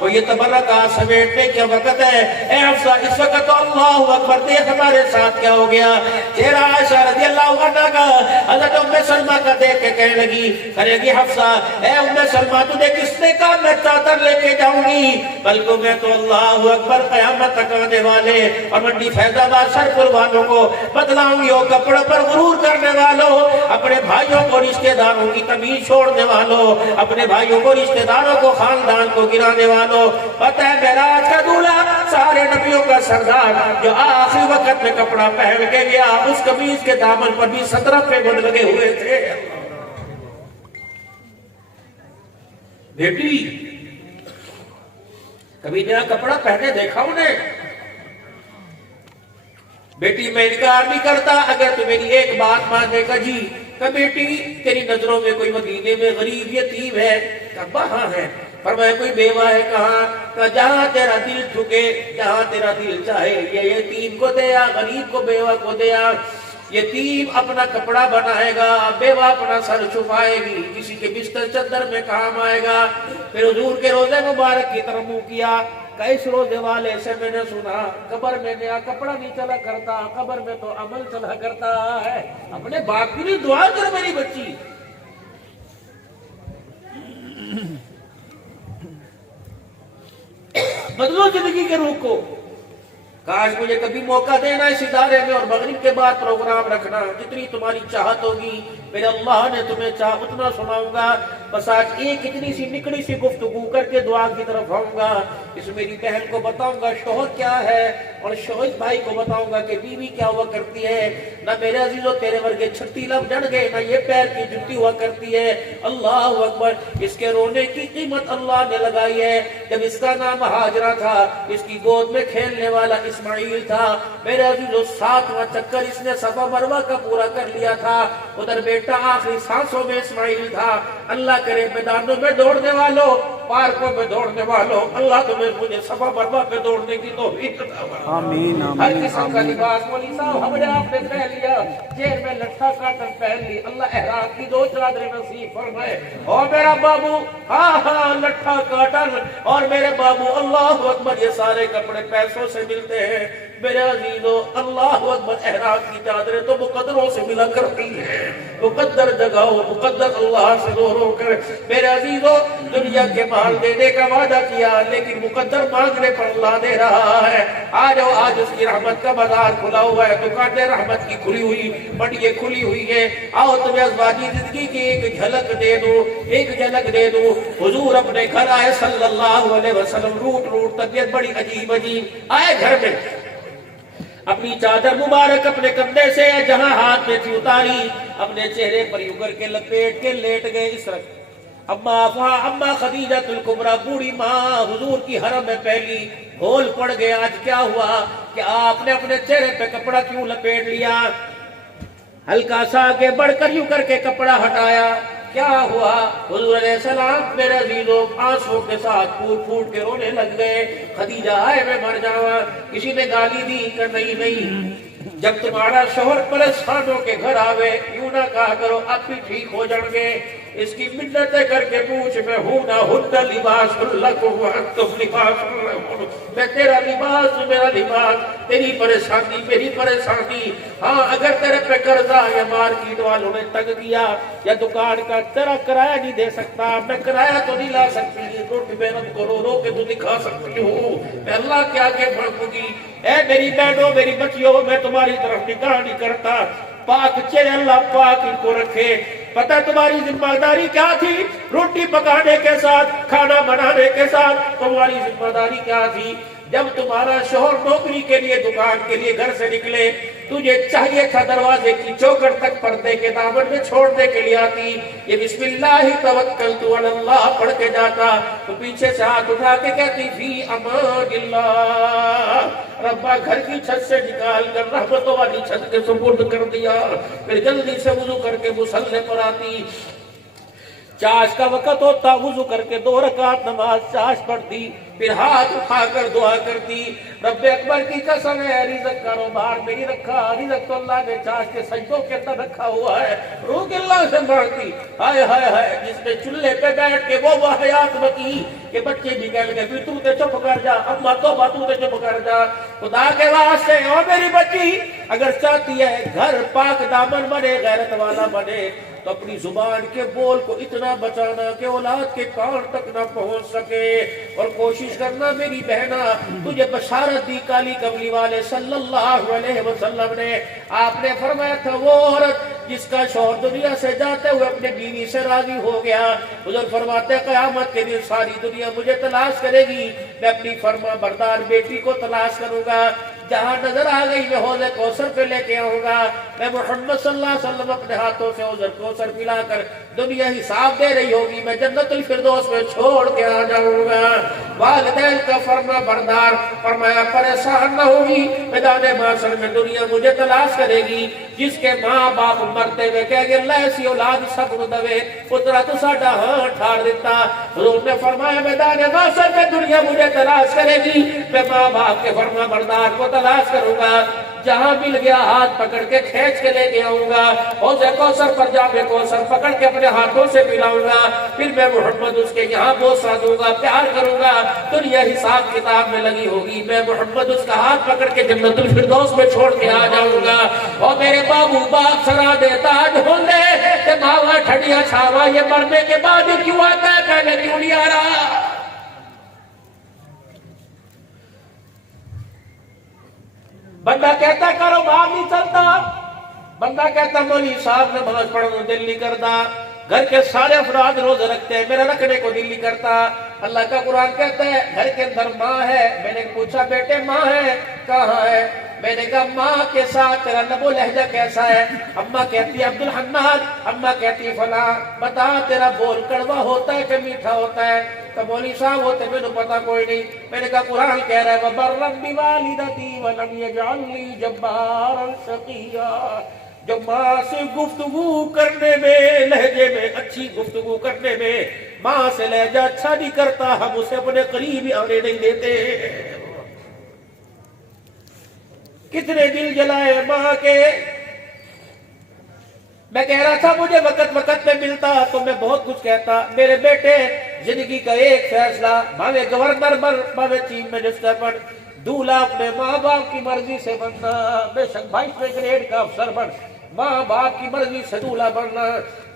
وہ یہ تبرکات سمیٹنے کے وقت ہے، اے حفصہ اس وقت تو اللہ اکبر دیکھ ہمارے ساتھ کیا ہو گیا، چہرہ عائشہ رضی اللہ عنہ کا حضرت ام سلمہ کا دیکھ کے کہنے لگی کرے گی حفصہ اے ام سلمہ تجھے کس نے کہا میں چادر لے کے جاؤں گی؟ بلکہ میں تو اللہ اکبر قیامت تک آنے والے اور منڈی فیض آباد سرپور والوں کو بدلاؤں گی، کپڑوں پر غرور کرنے والوں، اپنے بھائیوں کو رشتہ داروں کی تمیز چھوڑنے والوں، اپنے بھائیوں کو رشتہ داروں کو خاندان کو گرانے والوں، پتہ ہے معراج کا دولہا سارے نبیوں کا سردار جو آخری وقت میں کپڑا پہن کے گیا اس قمیض کے دامن پر بھی 17 پیبند لگے ہوئے تھے۔ بیٹی کبھی نیا کپڑا پہنے دیکھا انہیں؟ بیٹی میں انکار نہیں کرتا اگر تو میری ایک بات مانے گا جی کہ بیٹی تیری نظروں میں کوئی مدینے میں غریب یتیم ہے؟ کہا ہاں ہے۔ فرمایا کوئی بیوہ ہے؟ کہاں؟ کہ جہاں تیرا دل ٹھکے جہاں تیرا دل چاہے، یا یتیم کو دیا غریب کو بیوہ کو دیا، یتیم اپنا کپڑا بنائے گا، بیوہ اپنا سر چھپائے گی، کسی کے بستر چادر میں کام آئے گا۔ پھر حضور کے روزے مبارک کی طرف منہ کیا کہ اس روزے والے سے میں نے سنا قبر میں نیا کپڑا نہیں چلا کرتا، قبر میں تو عمل چلا کرتا ہے۔ اپنے باپ کے لیے دعا کر میری بچی۔ بدلو زندگی کے روح کو۔ کاش مجھے کبھی موقع دینا اس ادارے میں اور مغرب کے بعد پروگرام رکھنا، جتنی تمہاری چاہت ہوگی میرے اللہ نے تمہیں چاہ اتنا سناؤں گا۔ بس آج ایک اتنی سی نکڑی سی گفتگو کر کے دعا کی طرف آؤں گا۔ اس میری بہن کو بتاؤں گا شوہر کیا ہے اور شوہر بھائی کو بتاؤں گا کہ بیوی کیا ہوا کرتی ہے۔ نہ میرے عزیزو تیرے ورگے 36 لفظ جڑ گئے، نہ یہ پیر کی جُتی ہوا کرتی ہے۔ اللہ اکبر۔ اس کے رونے کی قیمت اللہ نے لگائی ہے۔ جب اس کا نام ہاجرہ تھا، اس کی گود میں کھیلنے والا اسماعیل تھا۔ میرے عزیزو 7واں چکر اس نے صفا مروہ کا پورا کر لیا تھا۔ ادھر بیٹا آخری سانسوں میں اسماعیل تھا۔ اللہ کرے میدانوں میں دوڑنے والوں، پارکوں میں دوڑنے والوں، اللہ تمہیں مجھے صفا مروا پہ دوڑنے کی توفیق عطا فرما۔ آمین ہر آمین قسم کا آمین۔ لباس مولوی صاحب ہم نے آپ نے پہن لیا، جیب میں لٹھا کاٹن پہن لی، اللہ احرام کی 2 چادریں نصیب فرمائے۔ اور میرا بابو ہاں لٹھا کاٹن اور میرے بابو اللہ اکبر، یہ سارے کپڑے پیسوں سے ملتے ہیں میرے عزیزو، اللہ اکبر، احرام کی چادریں تو مقدروں سے ملا کرتی ہیں، مقدر جگہوں، مقدر اللہ سے دور ہو کر۔ میرے عزیزو، دنیا کے مال دینے کا وعدہ کیا لیکن مقدر مانگنے پر اللہ دے رہا ہے۔ آج اس کی رحمت کا بازار کھلا ہوا ہے، دکانیں رحمت کی کھلی ہوئی، منڈیاں کھلی ہوئی ہیں۔ آؤ تمہیں ازواجی زندگی کی ایک جھلک دے دوں، ایک جھلک دے دوں۔ حضور اپنے گھر آئے صلی اللہ علیہ وسلم، روٹ طبیعت بڑی عجیب آئے گھر میں، اپنی چادر مبارک اپنے کندھے سے جہاں ہاتھ میں تھی اتاری، اپنے چہرے پر یوں کر کے لپیٹ کے لیٹ گئے اس طرح۔ اما خدیجہ الکبریٰ، بوڑھی ماں حضور کی حرم میں پہلی، بھول پڑ گیا آج کیا ہوا کہ آپ نے اپنے چہرے پہ کپڑا کیوں لپیٹ لیا؟ ہلکا سا آگے بڑھ کر یوں کر کے کپڑا ہٹایا، کیا ہوا؟ حضور علیہ السلام میرے عزیزو آنسوں کے ساتھ پھوٹ پھوٹ کے رونے لگ گئے۔ خدیجہ آئے میں مر جاواں، کسی نے گالی دی کہ نہیں، جب تمہارا شوہر پریشانوں کے گھر آوے یوں نہ کہا کرو اب بھی ٹھیک ہو جائیں گے، اس کی منتیں کر کے پوچھ، میں ہوں نہ ہن لباس لکم وانتم لباس لہن، میں تیرا لباس میرا لباس، تیری پریشانی میری پریشانی۔ ہاں اگر تیرے پہ قرضہ یا مارکیٹ والوں نے تنگ کیا یا دکان کا تیرا کرایہ نہیں دے سکتا، میں کرایہ تو نہیں لا سکتی، روٹی محنت کو رو رو کے تو دکھا سکتی ہوں، میں اللہ کے آگے بڑھوں گی۔ اے میری بہنوں میری بچیوں، میں تمہاری طرف نگاہ نہیں کرتا، پاک چہرے اللہ پاک ان کو رکھے۔ پتہ تمہاری ذمہ داری کیا تھی؟ روٹی پکانے کے ساتھ، کھانا بنانے کے ساتھ تمہاری ذمہ داری کیا تھی؟ جب تمہارا شوہر نوکری کے لیے دکان کے لیے گھر سے نکلے، تجھے چاہیے تھا دروازے کی چوکھٹ تک پردے کے دامن میں چھوڑنے کے لیے آتی، یہ بسم اللہ توکلت علی اللہ پڑھ کے جاتا تو پیچھے سے ہاتھ اٹھا کے کہتی فی امان اللہ، ربا گھر کی چھت سے نکال کر رحمتوں والی چھت کے سپرد کر دیا، پھر جلدی سے وضو کر کے مصلی پر آتی، چاش کا وقت ہوتا وضو کر کے 2 رکعت نماز چاش پڑھتی، پھر ہاتھ اٹھا کر دعا کرتی، رب اکبر کی قسم ہے رزق کاروبار میں نہیں رکھا، رزق تو اللہ نے چاش کے سجدوں کے اندر رکھا ہوا ہے، روح کے اللہ سے مانگتی، ہائے ہائے ہائے، جس نے چولہے پہ بیٹھ کے وہ حیات بکی کہ بچے نکل گئے، پھر تو تے چپ کر جا، اما توبہ تو تے چپ کر جا، خدا کے واسطے او میری بچی اگر چاہتی ہے گھر پاک دامن بنے، غیرت والا بنے، تو اپنی زبان کے بول کو اتنا بچانا کہ اولاد کے کان تک نہ پہنچ سکے، اور کوشش کرنا میری بہنا، تجھے بشارت دی کالی کملی والے صلی اللہ علیہ وسلم نے، آپ نے فرمایا تھا وہ عورت جس کا شوہر دنیا سے جاتے ہوئے اپنے بیوی سے راضی ہو گیا، حضور فرماتے قیامت کے دن ساری دنیا مجھے تلاش کرے گی، میں اپنی فرما بردار بیٹی کو تلاش کروں گا، جہاں نظر آ گئی میں حوض کوثر پہ لے کے آؤں گا، میں محمد صلی اللہ علیہ وسلم اپنے ہاتھوں سے حوض کوثر پلا کر دنیا حساب دے رہی ہوگی، میں جنت الفردوس میں چھوڑ کے آ جاؤں گا۔ والدین کا فرما بردار فرمایا پریشان نہ ہوگی، میدان محشر میں دنیا مجھے تلاش کرے گی، جس کے ماں باپ مرتے ہوئے کہہ گے اللہ ایسی اولاد سب کو دوے پترا تو ساڈا ہاں ٹھار دیتا، حضور نے فرمایا میدان محشر میں دنیا مجھے تلاش کرے گی، میں ماں باپ کے فرما بردار کو تلاش کروں گا، جہاں مل گیا ہاتھ پکڑ کے کھینچ کے لے کے آؤں گا، حوض کوثر پر جا میں کوثر پکڑ کے اپنے ہاتھوں سے پلاؤں گا، پھر میں محمد اس کے یہاں بوسہ دوں گا، پیار کروں گا، دنیا حساب کتاب میں لگی ہوگی، میں محمد اس کا ہاتھ پکڑ کے جنت الفردوس میں چھوڑ کے آ جاؤں گا، اور میرے بابو باپ سرا دے تاج ہوندے تے ماوا ٹھڈیا چھاوا، یہ مرنے کے بعد ہی کیوں آتا ہے پہلے کیوں نہیں آ رہا؟ بندہ کہتا ہے کاروبار نہیں چلتا، بندہ کہتا مولوی صاحب نماز پڑھنے کو دل نہیں کرتا، گھر کے سارے افراد روزے رکھتے ہیں میرا رکھنے کو دل نہیں کرتا، اللہ کا قرآن کہتا ہے گھر کے اندر ماں ہے، میں نے پوچھا بیٹے ماں ہے کہاں ہے؟ میں نے کہا ماں کے ساتھ تیرا لب و لہجہ کیسا ہے؟ اماں کہتی ہے عبد الحنان، اماں کہتی ہے فلاں، بتا تیرا بول کڑوا ہوتا ہے کہ میٹھا ہوتا ہے؟ تو مولوی صاحب ہوتے میں نے پتا کوئی نہیں، میں نے کہا قرآن کہہ رہا ہے وَبَرًّا بِوَالِدَتِي وَلَمْ يَجْعَلْنِي جَبَّارًا شَقِيًّا، جو ماں سے گفتگو کرنے میں لہجے میں میں، اچھی گفتگو کرنے میں، ماں سے لہجہ اچھا نہیں کرتا، ہم اسے اپنے قریب ہی آنے نہیں دیتے۔ کتنے دل جلائے ماں کے۔ میں کہہ رہا تھا مجھے وقت پہ ملتا تو میں بہت کچھ کہتا۔ میرے بیٹے زندگی کا ایک فیصلہ، بھاوے گورنر بن، بھاوے چیف منسٹر بن، دولہا اپنے ماں باپ کی مرضی سے بننا، بے شک 22ویں گریڈ کا افسر بن، ماں باپ کی مرضی سے دولہا بننا۔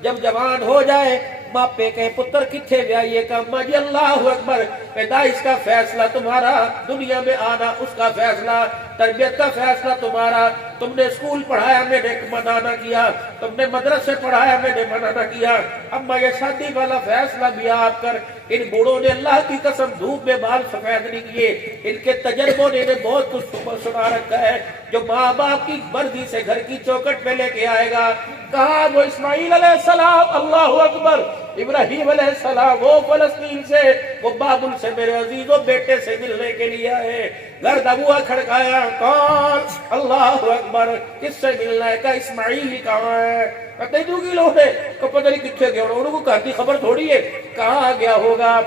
جب جوان ہو جائے ماں پہ کہے پتر کتھے بیائیے کا، ماں جی اللہ اکبر، پیدائش کا فیصلہ تمہارا، دنیا میں آنا اس کا فیصلہ، تربیت کا فیصلہ تمہارا۔ تم نے اسکول پڑھایا، میں نے منع نہ کیا، تم نے مدرسے پڑھایا، میں نے منع نہ کیا۔ اما یہ شادی والا فیصلہ بھی آپ کر۔ ان بوڑھوں نے اللہ کی قسم دھوپ میں بال سفید نہیں کیے، ان کے تجربوں نے بہت کچھ سنا رکھا ہے۔ جو ماں باپ کی مرضی سے گھر کی چوکٹ پہ لے کے آئے گا، کہا وہ اسماعیل علیہ السلام، اللہ اکبر، ابراہیم علیہ السلام، وہ فلسطین سے، وہ بابل سے میرے عزیزوں بیٹے سے ملنے کے لیے آئے۔ گھر دبوا کھڑکایا، کون؟ اللہ اکبر، کس سے ملنا ہے؟ کہا اسماعیل کہاں ہے؟ کہتے جو کی لوگ ہے، کہ پتہ نہیں کتنے گیا، انہوں کو کہتی خبر تھوڑی ہے، کہاں گیا ہوگا؟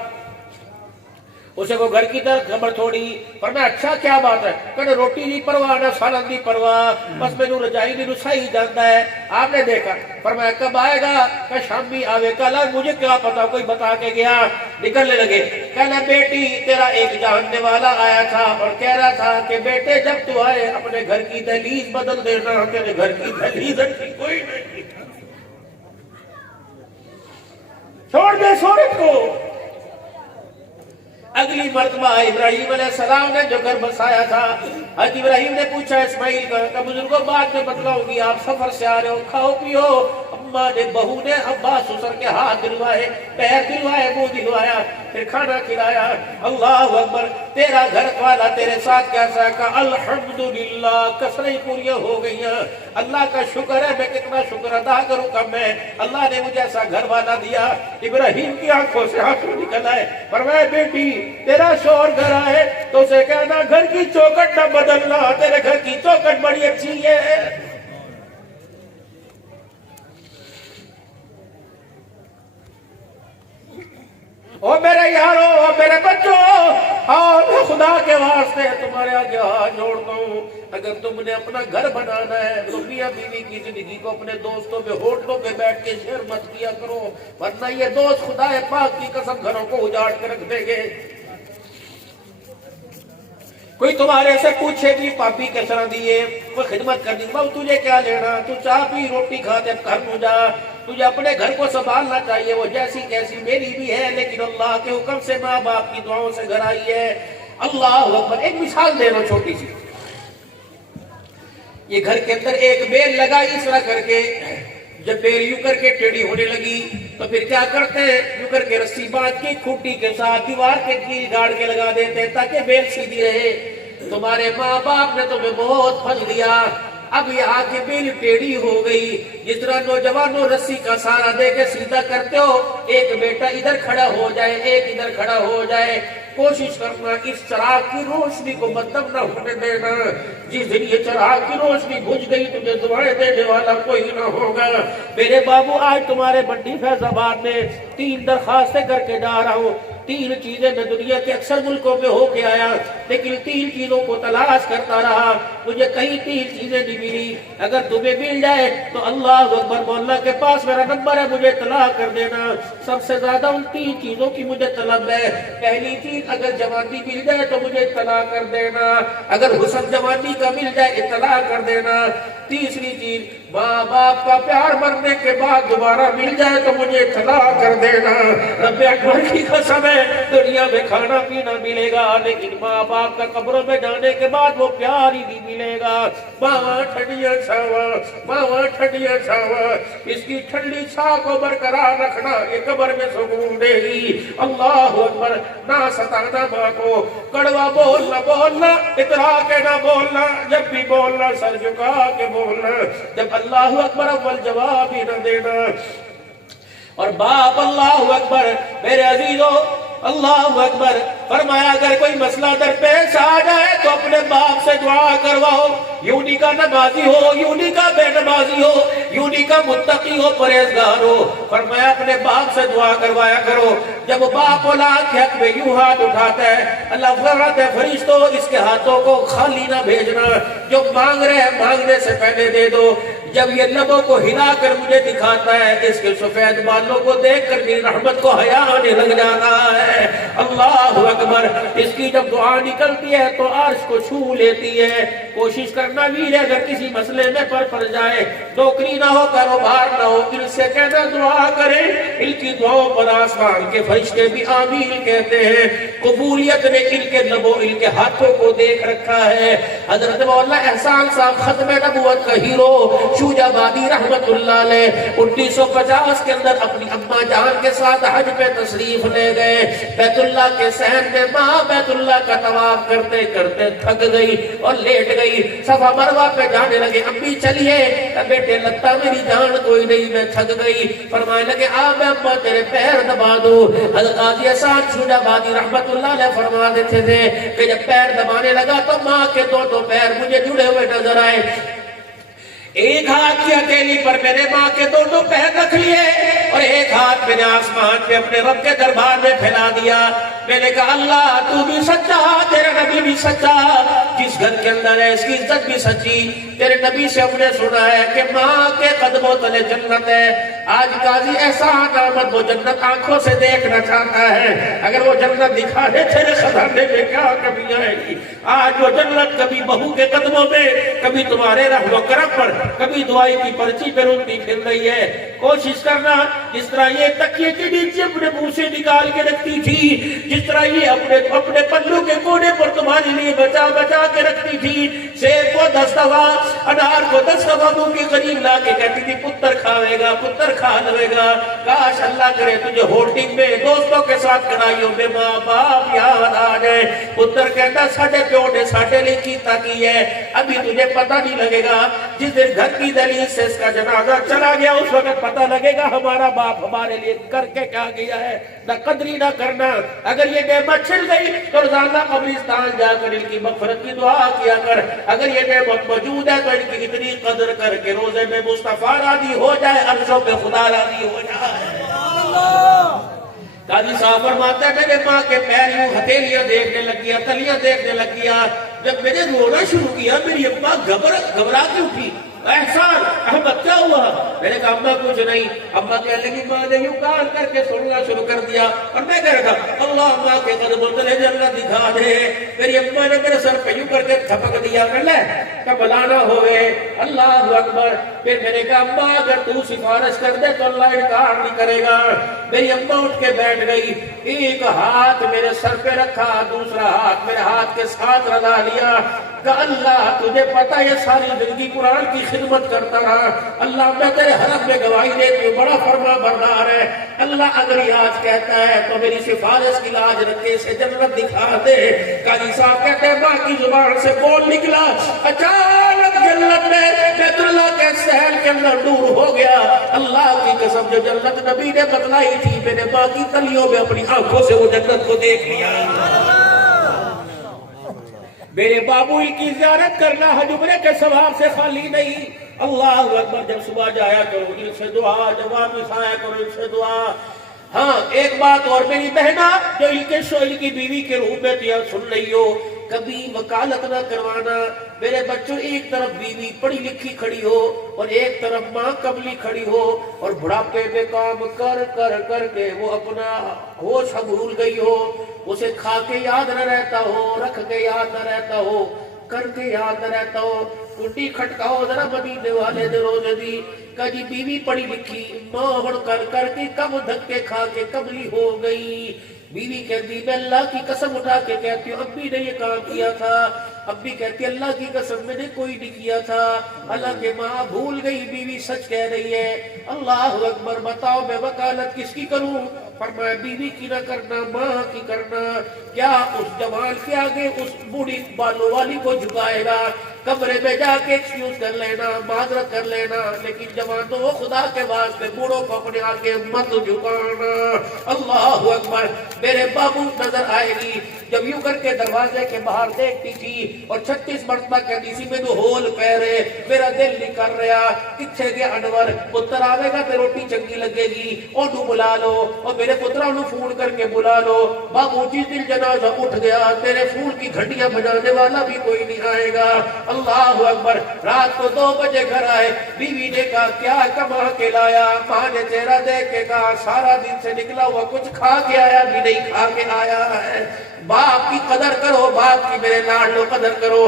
اسے وہ گھر کی طرف خبر تھوڑی، پر میں اچھا کیا بات ہے، کہ روٹی نہیں پرواہ نہ سالن نہیں پرواہ، بس میں نو رجائی نہیں رسائی جانتا ہے۔ آپ نے دیکھا، فرمایا کب آئے گا؟ کہ شامی آوے۔ کہا مجھے کیا پتا، کوئی بتا کے گیا۔ نکلنے لگے، کہنا بیٹی تیرا ایک جاننے والا آیا تھا اور کہہ رہا تھا کہ بیٹے جب تو آئے اپنے گھر کی دہلیز بدل دینا، تیرے گھر کی دہلیز اچھی کوئی نہیں، چھوڑ دے سورت کو۔ اگلی مرتبہ ابراہیم علیہ السلام نے جو گھر بسایا تھا، حضرت ابراہیم نے پوچھا اسماعیل کا، کہ بزرگوں بعد میں بتلاؤں گی، آپ سفر سے آ رہے ہو، کھاؤ پیو۔ اماں نے، بہو نے عباس سسر کے ہاتھ دلوائے، پیر دلوائے، منہ دلوایا، پھر کھانا کھلایا۔ اللہ اکبر، تیرا گھر والا تیرے ساتھ کیسا ہے؟ کہا الحمدللہ، کسریں پوریاں ہو گئی ہیں، اللہ کا شکر ہے، میں کتنا شکر ادا کروں گا میں، اللہ نے مجھے ایسا گھر والا دیا۔ ابراہیم کی آنکھوں سے آنسو نکل آئے، فرمایا بیٹی تیرا شوہر گھر آئے تو اسے کہنا گھر کی چوکٹ نہ بدلنا، تیرے گھر کی چوکٹ بڑی اچھی ہے۔ او میرے یارو، او میرے بچوں، اور خدا کے واسطے تمہارے آگے ہاتھ جوڑتا ہوں، اگر تم نے اپنا گھر بنانا ہے تو میاں بیوی کی زندگی کو اپنے دوستوں پہ ہوٹلوں پہ بیٹھ کے شیئر مت کیا کرو، ورنہ یہ دوست خدا پاک کی قسم گھروں کو اجاڑ کے رکھ دیں گے۔ کوئی تمہارے سے پوچھے گی پاپی کس طرح دیے، کوئی خدمت کر دی، بابو تجھے کیا لینا، تو چاہ پی روٹی کھا دے گھر میں جا، تجھے اپنے گھر کو سنبھالنا چاہیے، وہ جیسی کیسی میری بھی ہے، لیکن اللہ کے حکم سے ماں باپ کی دعاؤں سے گھر آئی ہے۔ اللہ اکبر، ایک مثال دے رہا چھوٹی سی، یہ گھر کے اندر ایک بیل لگا اس طرح کر کے، جب بیل یوں کر کے ٹیڑھی ہونے لگی تو پھر کیا کرتے ہیں، یوں کر کے رسی باندھ کے کھوٹی کے ساتھ دیوار کے گیل گاڑ کے لگا دیتے ہیں تاکہ بیل سیدھی رہے۔ تمہارے ماں باپ نے تمہیں بہت پھل دیا، اب یہاں کی بیل ٹیڑھی ہو گئی، جس طرح نوجوانوں رسی کا سہارا دے کے سیدھا کرتے ہو، ایک بیٹا ادھر کھڑا ہو جائے، ایک ادھر کھڑا ہو جائے، کوشش کرنا اس چراغ کی روشنی کو مدھم نہ ہونے دینا، جس دن یہ چراغ کی روشنی بجھ گئی تجھے دعائیں دینے والا کوئی نہ ہوگا۔ میرے بابو آج تمہارے منڈی فیض آباد میں 3 درخواستیں کر کے جا رہا ہوں، 3 چیزیں میں دنیا کے اکثر ملکوں میں ہو کے آیا، لیکن 3 چیزوں کو تلاش کرتا رہا، مجھے کہیں 3 چیزیں نہیں ملی۔ اگر تمہیں مل جائے تو اللہ اکبر، مولا کے پاس میرا نمبر ہے، مجھے اطلاع کر دینا۔ سب سے زیادہ ان 3 چیزوں کی مجھے طلب ہے۔ پہلی چیز، اگر جوانی مل جائے تو مجھے اطلاع کر دینا، اگر حسن جوانی کا مل جائے اطلاع کر دینا۔ تیسری چیز، ماں باپ کا پیار مرنے کے بعد دوبارہ مل جائے تو مجھے اطلاع کر دینا۔ رب اکبر کی قسم ہے، دنیا میں کھانا پینا ملے گا لیکن ماں باپ کا قبروں میں جانے کے بعد وہ پیار ہی نہیں ملے گا۔ ماں ٹھنڈیاں چھاوا، ماں ٹھنڈیاں چھاوا، اس کی ٹھنڈی چھا کو برقرار رکھنا یہ قبر میں سکون دے گی۔ اللہ اکبر، نہ ستانا ماں کو، کڑوا بولنا بولنا، اترا کے نہ بولنا، جب بھی بولنا سر جھکا کے بولنا، جب اللہ اکبر اول جواب ہی نہ دینا۔ اور باپ اللہ اکبر، میرے عزیزوں اللہ اکبر، فرمایا اگر کوئی مسئلہ درپیش آ جائے تو اپنے باپ سے دعا کرواؤ، یوں نہیں کا نمازی ہو، یوں نہیں کا بے نمازی ہو، یوں نہیں کا متقی ہو، پرہیزگار ہو، فرمایا اپنے باپ سے دعا کروایا کرو. جب باپ اولاد کے حق میں یوں ہاتھ اٹھاتا ہے اللہ فرماتا ہے فرشتوں اس کے ہاتھوں کو خالی نہ بھیجنا, جو مانگ رہے ہیں مانگنے سے پہلے دے دو. جب یہ لبوں کو ہلا کر مجھے دکھاتا ہے اس کے سفید بالوں کو دیکھ کر میری رحمت کو حیا آنے لگ جاتا ہے. اللہ اکبر. اس کی جب دعا نکلتی ہے تو عرش کو چھو لیتی ہے. کوشش کرنا ویر ہے اگر کسی مسئلے میں پڑ جائے, نوکری نہ ہو کاروبار نہ ہو, ان سے کہنا دعا کریں. ان کی دعاؤں پر آسمان کے فرشتے بھی آمین کہتے ہیں. قبولیت نے ان کے لبوں ان کے ہاتھوں کو دیکھ رکھا ہے. حضرت مولانا احسان صاحب ختم نبوت کا ہیرو شوج آبادی رحمت اللہ علیہ 1950 کے اندر اپنی اماں جان کے ساتھ حج پہ تشریف لے گئے. بیت اللہ کے صحن میں ماں بیت اللہ کا طواف کرتے کرتے تھک گئی اور لیٹ گئی. صفا مروہ پہ جانے لگے, امی چلیے. بیٹے لگتا میری جان کوئی نہیں, میں تھک گئی. فرمانے لگے آ میں اماں تیرے پیر دبا دوں. حضرت قاضی احسان شوج آبادی رحمت اللہ علیہ فرما دیتے تھے کہ جب پیر دبانے لگا تو ماں کے دو پیر مجھے جڑے ہوئے نظر آئے. ایک ہاتھ کی اکیلی پر میں نے ماں کے دو پیر رکھ لیے اور ایک ہاتھ میں نے آسمان پہ اپنے رب کے دربار میں پھیلا دیا. میں نے کہا اللہ تو بھی سچا, تیرا نبی بھی سچا, جس گھر کے اندر ہے اس کی عزت بھی سچی. تیرے نبی سے ہم نے سنا ہے کہ ماں کے قدموں تلے جنت ہے. آج قاضی احسان احمد وہ جنت آنکھوں سے دیکھنا چاہتا ہے. اگر وہ جنت دکھا دے تیرے خزانے میں کیا کمی آئے گی. آج وہ جنت کبھی بہو کے قدموں میں, کبھی تمہارے رحم و کرم پر, کبھی دعائی کی پرچی پہ روٹی پھر رہی ہے. کوشش کرنا جس طرح یہ تکیے کے نیچے اپنے منہ سے نکال کے رکھتی تھی, جس طرح یہ اپنے پلو کے کونے پر تمہارے لیے بچا کے رکھتی تھی. سیب کو 10 دفعہ, انار کو 10 دفعہ منہ کے قریب لا کے کہتی تھی پتر کھاوے گا, پتر کھا لے گا. کاش اللہ کرے تجھے ہولڈنگ میں دوستوں کے ساتھ کڑائیوں میں ماں باپ یاد آ جائے. پتر کہتا ساڈے پیو نے ساڈے لیے کیتا کی ہے, ابھی تجھے پتہ نہیں لگے گا. جس دن گھر کی دہلیز سے اس کا جنازہ چلا گیا اس وقت پتہ لگے گا ہمارا باپ ہمارے لیے کر کے کیا گیا ہے. نہ قدری نہ کرنا. اگر یہ نعمت چھل گئی تو روزانہ قبرستان جا کر ان کی مغفرت کی دعا کیا کر. اگر یہ نعمت موجود ہے تو ان کی اتنی قدر کر کے روزے میں مصطفیٰ راضی ہو جائے, عرشوں پہ خدا راضی ہو جائے. قاضی صاحب فرماتا ہے میرے ماں کے پیر یوں ہتھیلیاں دیکھنے لگ گیا, تلیاں دیکھنے لگ گیا. جب میں نے رونا شروع کیا میری اماں گھبرا کے اٹھی. احسان احمد کیا ہوا؟ میں نے کہا اماں کچھ نہیں. اماں کہنے لگی ماں نے یوں کان کر کے سننا شروع کر دیا اور میں کہہ رہا تھا اللہ ماں کے قدموں تلے جنت دکھا دے. میری اماں نے میرے سر پہ یوں کر کے تھپک دیا کہ لے کبلانا ہوئے. اللہ اکبر. پھر میں نے کہا اماں اگر تو سفارش کر دے تو اللہ انکار نہیں کرے گا. میری اماں اٹھ کے بیٹھ گئی, ایک ہاتھ میرے سر پہ رکھا, دوسرا ہاتھ میرے ہاتھ کے ساتھ رلا لیا. کہ اللہ تجھے پتا یہ ساری زندگی قرآن کی خدمت کرتا رہا. اللہ میں تیرے حرم میں گواہی دیتی ہوں بڑا فرما بردار ہے. اللہ اگر یہ آج کہتا ہے تو میری سفارش کی لاج رکھے, اسے جنت دکھا دے. قاضی صاحب کہتے ہیں ماں کی زبان سے بول نکلا, اچانک جنت میں بیت اللہ کے سہل کے اندر نور ہو گیا. اللہ کی قسم جو جنت نبی نے بتلائی تھی میں نے ماں کی تلیوں میں اپنی آنکھوں سے وہ جنت کو دیکھ لیا. میرے بابو کی زیارت کرنا حج عمرے کے ثواب سے خالی نہیں. اللہ اکبر. جب صبح جایا کرو ان سے دعا, جب واپس آیا کرو ان سے دعا. ہاں ایک بات اور میری بہنا جو ان کے شوہر کی بیوی کے روح میں تھی سن رہی ہو, کبھی وکالت نہ کروانا. میرے بچوں ایک طرف بیوی پڑھی لکھی کھڑی ہو اور ایک طرف ماں کملی کھڑی ہو اور بڑھاپے میں کام کر کر کر کے وہ اپنا ہوش بھول گئی ہو. اسے کھا کے یاد نہ رہتا ہو, رکھ کے یاد نہ رہتا ہو, کر کے یاد نہ رہتا ہو. کنڈی کھٹکاؤ ذرا مدینے والے نے روزے دی. کہا جی بیوی پڑھی لکھی, ماں ہڑ کر کر کے کم دھکے کھا کے کملی ہو گئی. بیوی کہتی میں اللہ کی قسم اٹھا کے کہتی ہوں ابھی نے یہ کام کیا تھا. ابھی کہتی اللہ کی قسم میں نے کوئی نہیں کیا تھا. اللہ کے ماں بھول گئی, بیوی سچ کہہ رہی ہے. اللہ اکبر. بتاؤ میں وکالت کس کی کروں؟ فرمایا بیوی کی نہ کرنا, ماں کی کرنا. کیا اس جوان کے آگے اس بوڑھی بالوں والی کو جھکائے گا؟ کمرے میں جا کے ایکسکیوز کر لینا, معذرت کر لینا, لیکن جوان تو وہ خدا کے واسطے بوڑھوں کو اپنے آگے مت جھکانا. اللہ اکبر. میرے بابو نظر آئے گی جب یوں کر کے دروازے کے باہر دیکھتی تھی اور 36 مرتبہ کہتی سی میں تو ہول پیرے میرا دل نہیں کر رہا کتھے گیا انور پتر آوے گا تے روٹی چنگی لگے گی اونوں بلا لو اور میرے پترا انہوں فون کر کے بلا لو بابو جس دن جنازہ اٹھ گیا تیرے فون کی گھنٹیاں بجانے والا بھی کوئی نہیں آئے گا۔ اللہ اکبر۔ رات کو 2 بجے گھر آئے، بیوی نے کہا کیا کما کے لایا؟ ماں نے چہرہ دیکھ کے کہا سارا دن سے نکلا ہوا کچھ کھا کے آیا بھی نہیں کھا کے آیا ہے۔ باپ کی قدر کرو، باپ کی میرے لاڈلو قدر کرو۔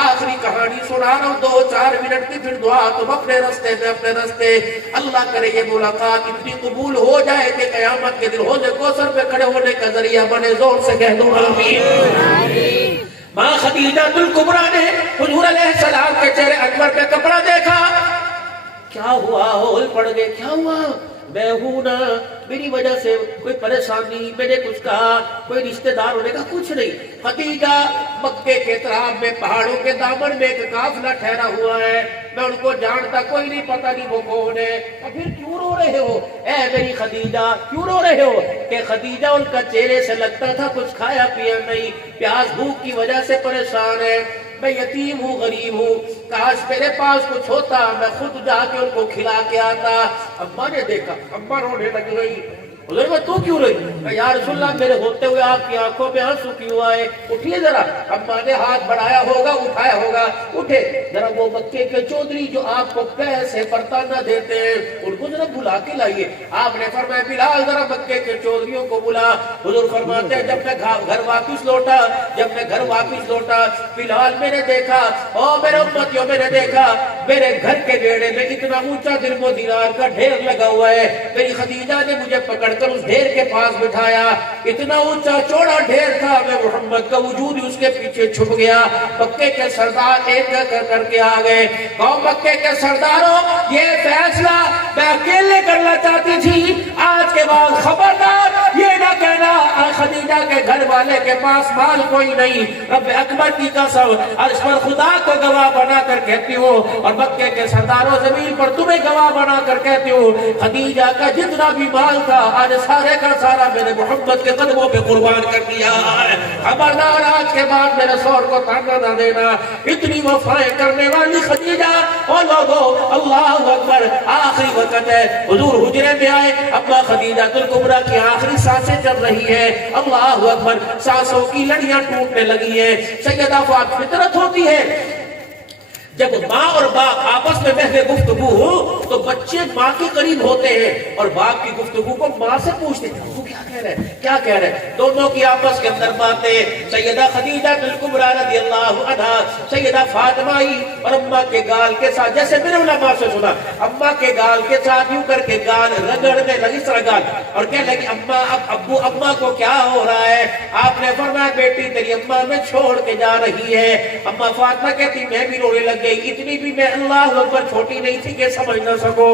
آخری کہانی سنا رہا ہوں 2-4 منٹ کی، پھر دعا تم اپنے رستے میں اپنے رستے۔ اللہ کرے یہ ملاقات اتنی قبول ہو جائے کہ قیامت کے دن حوض کوثر پہ کھڑے ہونے کا ذریعہ بنے۔ زور سے کہہ دو آمین۔ ماں خدیجہ الکبریٰ نے حضور علیہ السلام کے چہرے انور پہ کپڑا دیکھا، کیا ہوا؟ ہول پڑ گئے، کیا ہوا؟ میں ہوں نا، میری وجہ سے کوئی پریشانی، میں نے کچھ کہا، کوئی رشتہ دار ہونے کا کچھ نہیں۔ خدیجہ مکے کے اطراف میں پہاڑوں کے دامن میں ایک قافلہ ٹھہرا ہوا ہے، میں ان کو جانتا کوئی نہیں، پتہ نہیں وہ کون ہے۔ اور پھر کیوں رو رہے ہو اے میری خدیجہ، کیوں رو رہے ہو؟ کہ خدیجہ ان کا چہرے سے لگتا تھا کچھ کھایا پیا نہیں، پیاس بھوک کی وجہ سے پریشان ہے۔ میں یتیم ہوں، غریب ہوں، کاش میرے پاس کچھ ہوتا میں خود جا کے ان کو کھلا کے آتا۔ اماں نے دیکھا، اماں رونے لگ گئی۔ حضور میں تو کیوں رہی؟ کہ یا رسول اللہ میرے ہوتے ہوئے آپ کی آنکھوں میں آنسو کیوں آئے؟ اٹھیے ذرا۔ اماں نے ہاتھ بڑھایا ہوگا، اٹھایا ہوگا، اٹھے ذرا وہ مکے کے چودھری جو آپ کو پیسے برتانہ دیتے ہیں ان کو ذرا بلا کے لائیے۔ آپ نے فرمایا بلال ذرا مکے کے چودھریوں کو بلا۔ حضور فرماتے ہیں جب میں گھر واپس لوٹا بلال میں نے دیکھا، او میرے امتیوں میں نے دیکھا میرے گھر کے بیڑے میں اتنا اونچا درم و دینار کا ڈھیر لگا ہوا ہے۔ میری خدیجہ نے مجھے پکڑ کر اس ڈھیر کے پاس بٹھایا، اتنا اونچا چوڑا ڈھیر تھا، میں محمد کا وجود ہی اس کے پیچھے چھپ گیا۔ مکے کے سردار ایک کر کے آ گئے، کہو مکے کے سرداروں یہ فیصلہ میں اکیلے کرنا چاہتی تھی، آج کے بعد خبردار یہ نہ کہنا خدیجہ کے گھر والے کے پاس مال کوئی نہیں۔ رب اکبر کی قسم عرش پر خدا کو گواہ بنا کر کہتی ہوں اور مکے کے سرداروں زمین پر تمہیں گواہ بنا کر کہتی ہوں، خدیجہ کا جتنا بھی مال تھا آج سارے کا سارا میرے محمد کے قدموں پہ قربان کر دیا ہے۔ خبردار آج کے بعد میرے شوہر کو تانا نہ دینا۔ اتنی وفائیں کرنے والی خدیجہ، او لوگو اللہ اکبر، آخری وقت ہے، حضور حجرے میں آئے، اما خدیجہ الکبریٰ کی آخری سانسیں چل رہی ہے، اللہ اکبر، سانسوں کی لڑیاں ٹوٹنے لگی ہے۔ سیدہ فاطمہ فطرت ہوتی ہے جب ماں اور باپ آپس میں بحث گفتگو ہو تو بچے ماں کے قریب ہوتے ہیں اور باپ کی گفتگو کو ماں سے پوچھتے ہیں وہ کیا کہہ رہے ہیں، کیا کہہ رہے ہیں، دونوں کی آپس کے اندر باتیں۔ سیدہ خدیجہ الکبریٰ رضی اللہ عنہا سیدہ فاطمہ اور اماں کے گال کے ساتھ، جیسے میرے علماء سے سنا، اماں کے گال کے ساتھ یوں کر کے گال رگڑنے لگی، اس طرح گال، اور کہنے لگی اماں اب ابو اماں کو کیا ہو رہا ہے؟ آپ نے فرمایا بیٹی تیری اماں میں چھوڑ کے جا رہی ہے۔ اماں فاطمہ کہتی میں بھی رونے لگ گئی، اتنی بھی میں اللہ اکبر چھوٹی نہیں تھی کہ سمجھ نہ سکو۔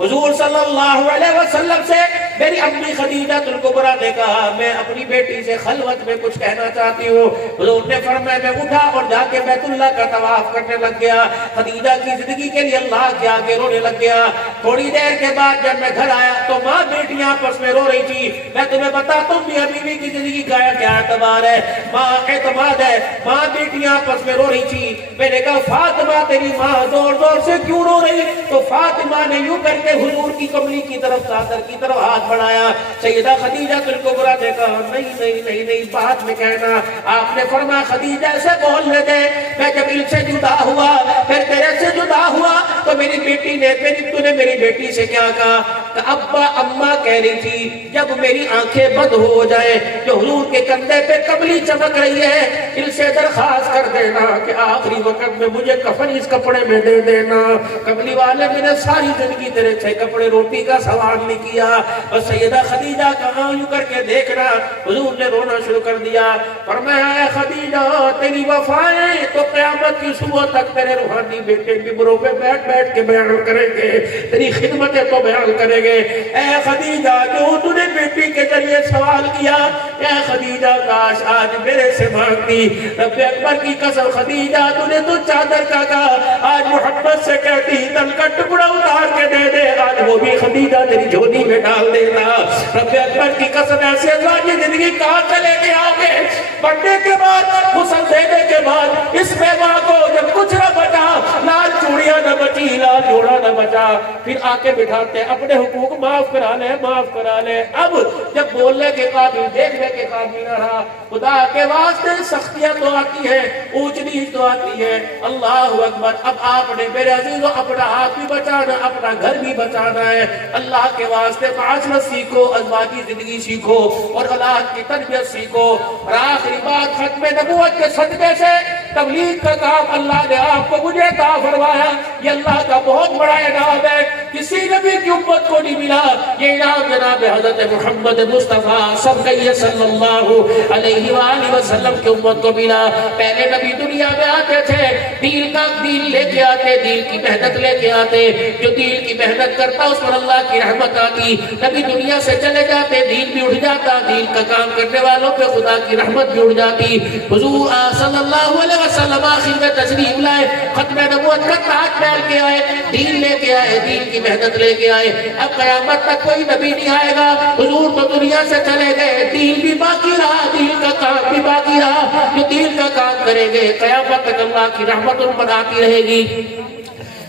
حضور صلی اللہ علیہ وسلم سے میری امی خدیجہ الکبریٰ نے کہا میں اپنی بیٹی سے خلوت میں کچھ کہنا چاہتی ہوں۔ حضور نے فرمایا میں اٹھا اور جا کے بیت اللہ کا طواف کرنے لگ گیا، خدیجہ کی زندگی کے لیے اللہ کے آگے رونے لگ گیا۔ تھوڑی دیر کے بعد جب میں گھر آیا تو ماں بیٹیاں آپس میں رو رہی تھی۔ میں تمہیں بتاتا ہوں میاں بیوی کی زندگی کا کیا اعتبار ہے، ماں اعتماد ہے، ماں بیٹیاں آپس میں رو رہی تھی۔ میں نے کہا فاطمہ تیری ماں زور زور سے کیوں رو رہی؟ تو فاطمہ نے یوں کر کے حضور کی کملی کی طرف چادر کی طرف ہاتھ بڑھایا۔ سیدہ خدیجہ الکبریٰ نے کہا نہیں نہیں نہیں نہیں بات میں کہنا۔ آپ نے فرمایا خدیجہ سے بولنے دے، میں جب ان سے جدا ہوا پھر تیرے سے جدا ہوا تو میری بیٹی نے تو نے میری بیٹی سے کیا کہا کہ ابا اماں کہہ رہی تھی جب میری آنکھیں بند ہو جائے جو حضور کے کندھے پہ کملی چمک رہی ہے ان سے درخواست کر دینا کہ آخری وقت میں مجھے کفن اس کپڑے میں دے دینا۔ کملی والے میں نے ساری زندگی تیرے سے کپڑے روٹی کا سوال نہیں کیا۔ اور سیدہ خدیجہ کہاں یوں کر کے دیکھنا، حضور نے رونا شروع کر دیا۔ فرمایا اے خدیجہ تیری وفائیں تو قیامت کی صبح تک تیرے روحانی بیٹے ممبروں پہ بیٹھ بیٹھ کے بیان کریں گے، تیری خدمتیں تو بیان کریں گے۔ اے خدیجہ جو تو نے بیٹی کے ذریعے سوال کیا، اے خدیجہ کاش آج میرے سے مانگتی۔ رب اکبر کی قسم خدیجہ تو نے تو چادر کا کہا، آج محمد سے کہتی تن کا ٹکڑا اتار کے دے دے، آج وہ بھی خدیجہ تیری جھولی میں ڈال دینا۔ رب اکبر کی قسم ایسے ازواج زندگی کہاں چلے گئے آگے؟ پڑھنے کے بعد غسل دینے کے بعد اس بیوہ کو جب کچھ نہ بچا، لال چوڑیاں نہ بچی، لال جوڑا نہ بچا، پھر آ کے بٹھاتے اپنے حقوق معاف کرا لے، معاف کرا لے۔ اب جب بولنے کے قابل، دیکھنے کے قابل نہ رہا، خدا کے واسطے سختیاں تو آتی ہے، اونچ نیچ تو آتی ہے، اللہ اکبر۔ اب آپ نے میرے عزیزو اپنا ہاتھ بھی بچانا، اپنا گھر بھی بچانا ہے۔ اللہ کے واسطے معاشرت سیکھو، ازواجی زندگی سیکھو اور اولاد کی تربیت سیکھو۔ اور آخری بات، ختم نبوت کے صدقے سے تبلیغ کا کام اللہ نے آپ کو مجھے عطا فرمایا، یہ اللہ کا بہت بڑا انعام ہے، کسی نبی کی امت کو نہیں ملا۔ یہ انعام جناب حضرت محمد مصطفیٰ صلی اللہ علیہ وآلہ وسلم کی امت کو ملا۔ پہلے نبی دنیا میں آتے تھے، دین لے کے آتے، دین کی محنت لے کے آتے، جو دین کی محنت کرتا اس پر اللہ کی رحمت آتی۔ نبی دنیا سے چلے جاتے، دین بھی اٹھ جاتا، دین کا کام کرنے والوں پہ خدا کی رحمت بھی اٹھ جاتی۔ حضور صلی اللہ علیہ وسلم آخر میں تشریف لائے، ختم نبوت کا تاج پہن کے آئے، دین لے کے آئے، دین کی محنت لے کے آئے۔ اب قیامت تک کوئی نبی نہیں آئے گا، حضور تو دنیا سے چلے گئے، دین بھی باقی رہا، دین کا کام بھی باقی رہا۔ جو دین کا کام کریں گے قیامت تک اللہ کی رحمت ان پر آتی رہے گی۔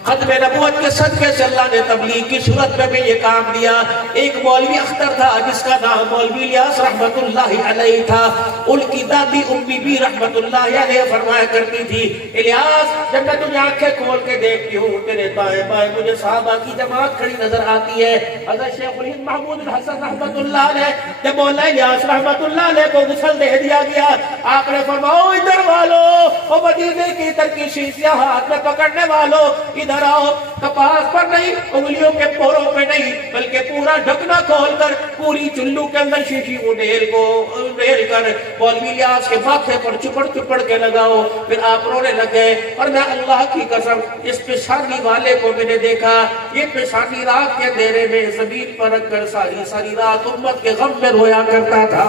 ختم نبوت کے صدقے سے اللہ نے تبلیغ کی صورت میں بھی یہ کام دیا۔ ایک مولوی اختر تھا جس کا نام مولوی الیاس رحمت اللہ علیہ تھا، ان کی دادی امی بھی رحمت اللہ علیہ فرمایا کرتی تھی، الیاس جب میں تجھے آنکھیں کھول کے دیکھتی ہوں تیرے دائیں بائیں مجھے صحابہ کی جماعت کھڑی نظر آتی ہے۔ حضرت شیخ الہند محمود الحسن رحمت اللہ علیہ جب مولا الیاس رحمت اللہ علیہ کو غسل دے دیا گیا، آپ نے فرمایا او ادھر والو، او مدینے کی ترکی شیشیاں ہاتھ میں پکڑنے والو، ادھر آؤ۔ کپاس پر نہیں، انگلیوں کے پوروں پہ نہیں، بلکہ پورا ڈھکنا کھول کر پوری چلو کے اندر شیشی کو ڈھیل کر مولوی الیاس کے ماتھے پر چپڑ کے لگاؤ۔ پھر آپ رونے لگے، اور میں اللہ کی قسم اس پیشانی والے کو میں نے دیکھا، یہ پیشانی رات کے اندھیرے میں زمین پر رکھ کر ساری رات امت کے غم میں رویا کرتا تھا۔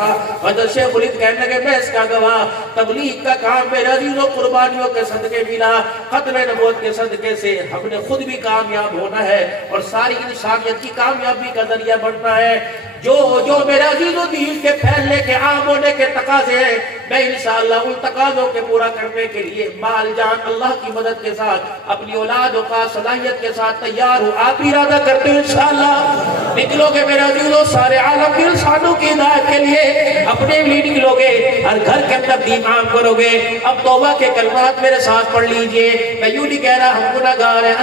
حضرت شیخ الہند کہنے لگے میں اس کا گواہ، تبلیغ کا کام میرے عزیزوں قربانیوں کے صدقے ملا، ختم نبوت کے صدقے سے ہم نے خود بھی کامیاب ہونا ہے اور ساری انسانیت کی کامیابی کا ذریعہ بننا ہے۔ جو میرے عزیزوں دین کے پھیلنے کے عام ہونے کے تقاضے ہیں، میں انشاءاللہ ان تقاضوں کے پورا کرنے کے لیے مال جان اللہ کی مدد کے ساتھ اپنی اولاد و کا صلاحیت کے ساتھ تیار ہوں۔ آپ ارادہ کرتے ہیں انشاءاللہ نکلو گے میرے عزیزوں سارے عالم کے انسانوں کی ہدایت کے لیے، اپنے بھی نکلو گے، ہر گھر کے اندر دین عام کرو گے۔ اب توبہ کے کلمات میرے ساتھ پڑھ لیجئے، میں یوں نہیں کہہ رہا ہم گناہگار ہیں۔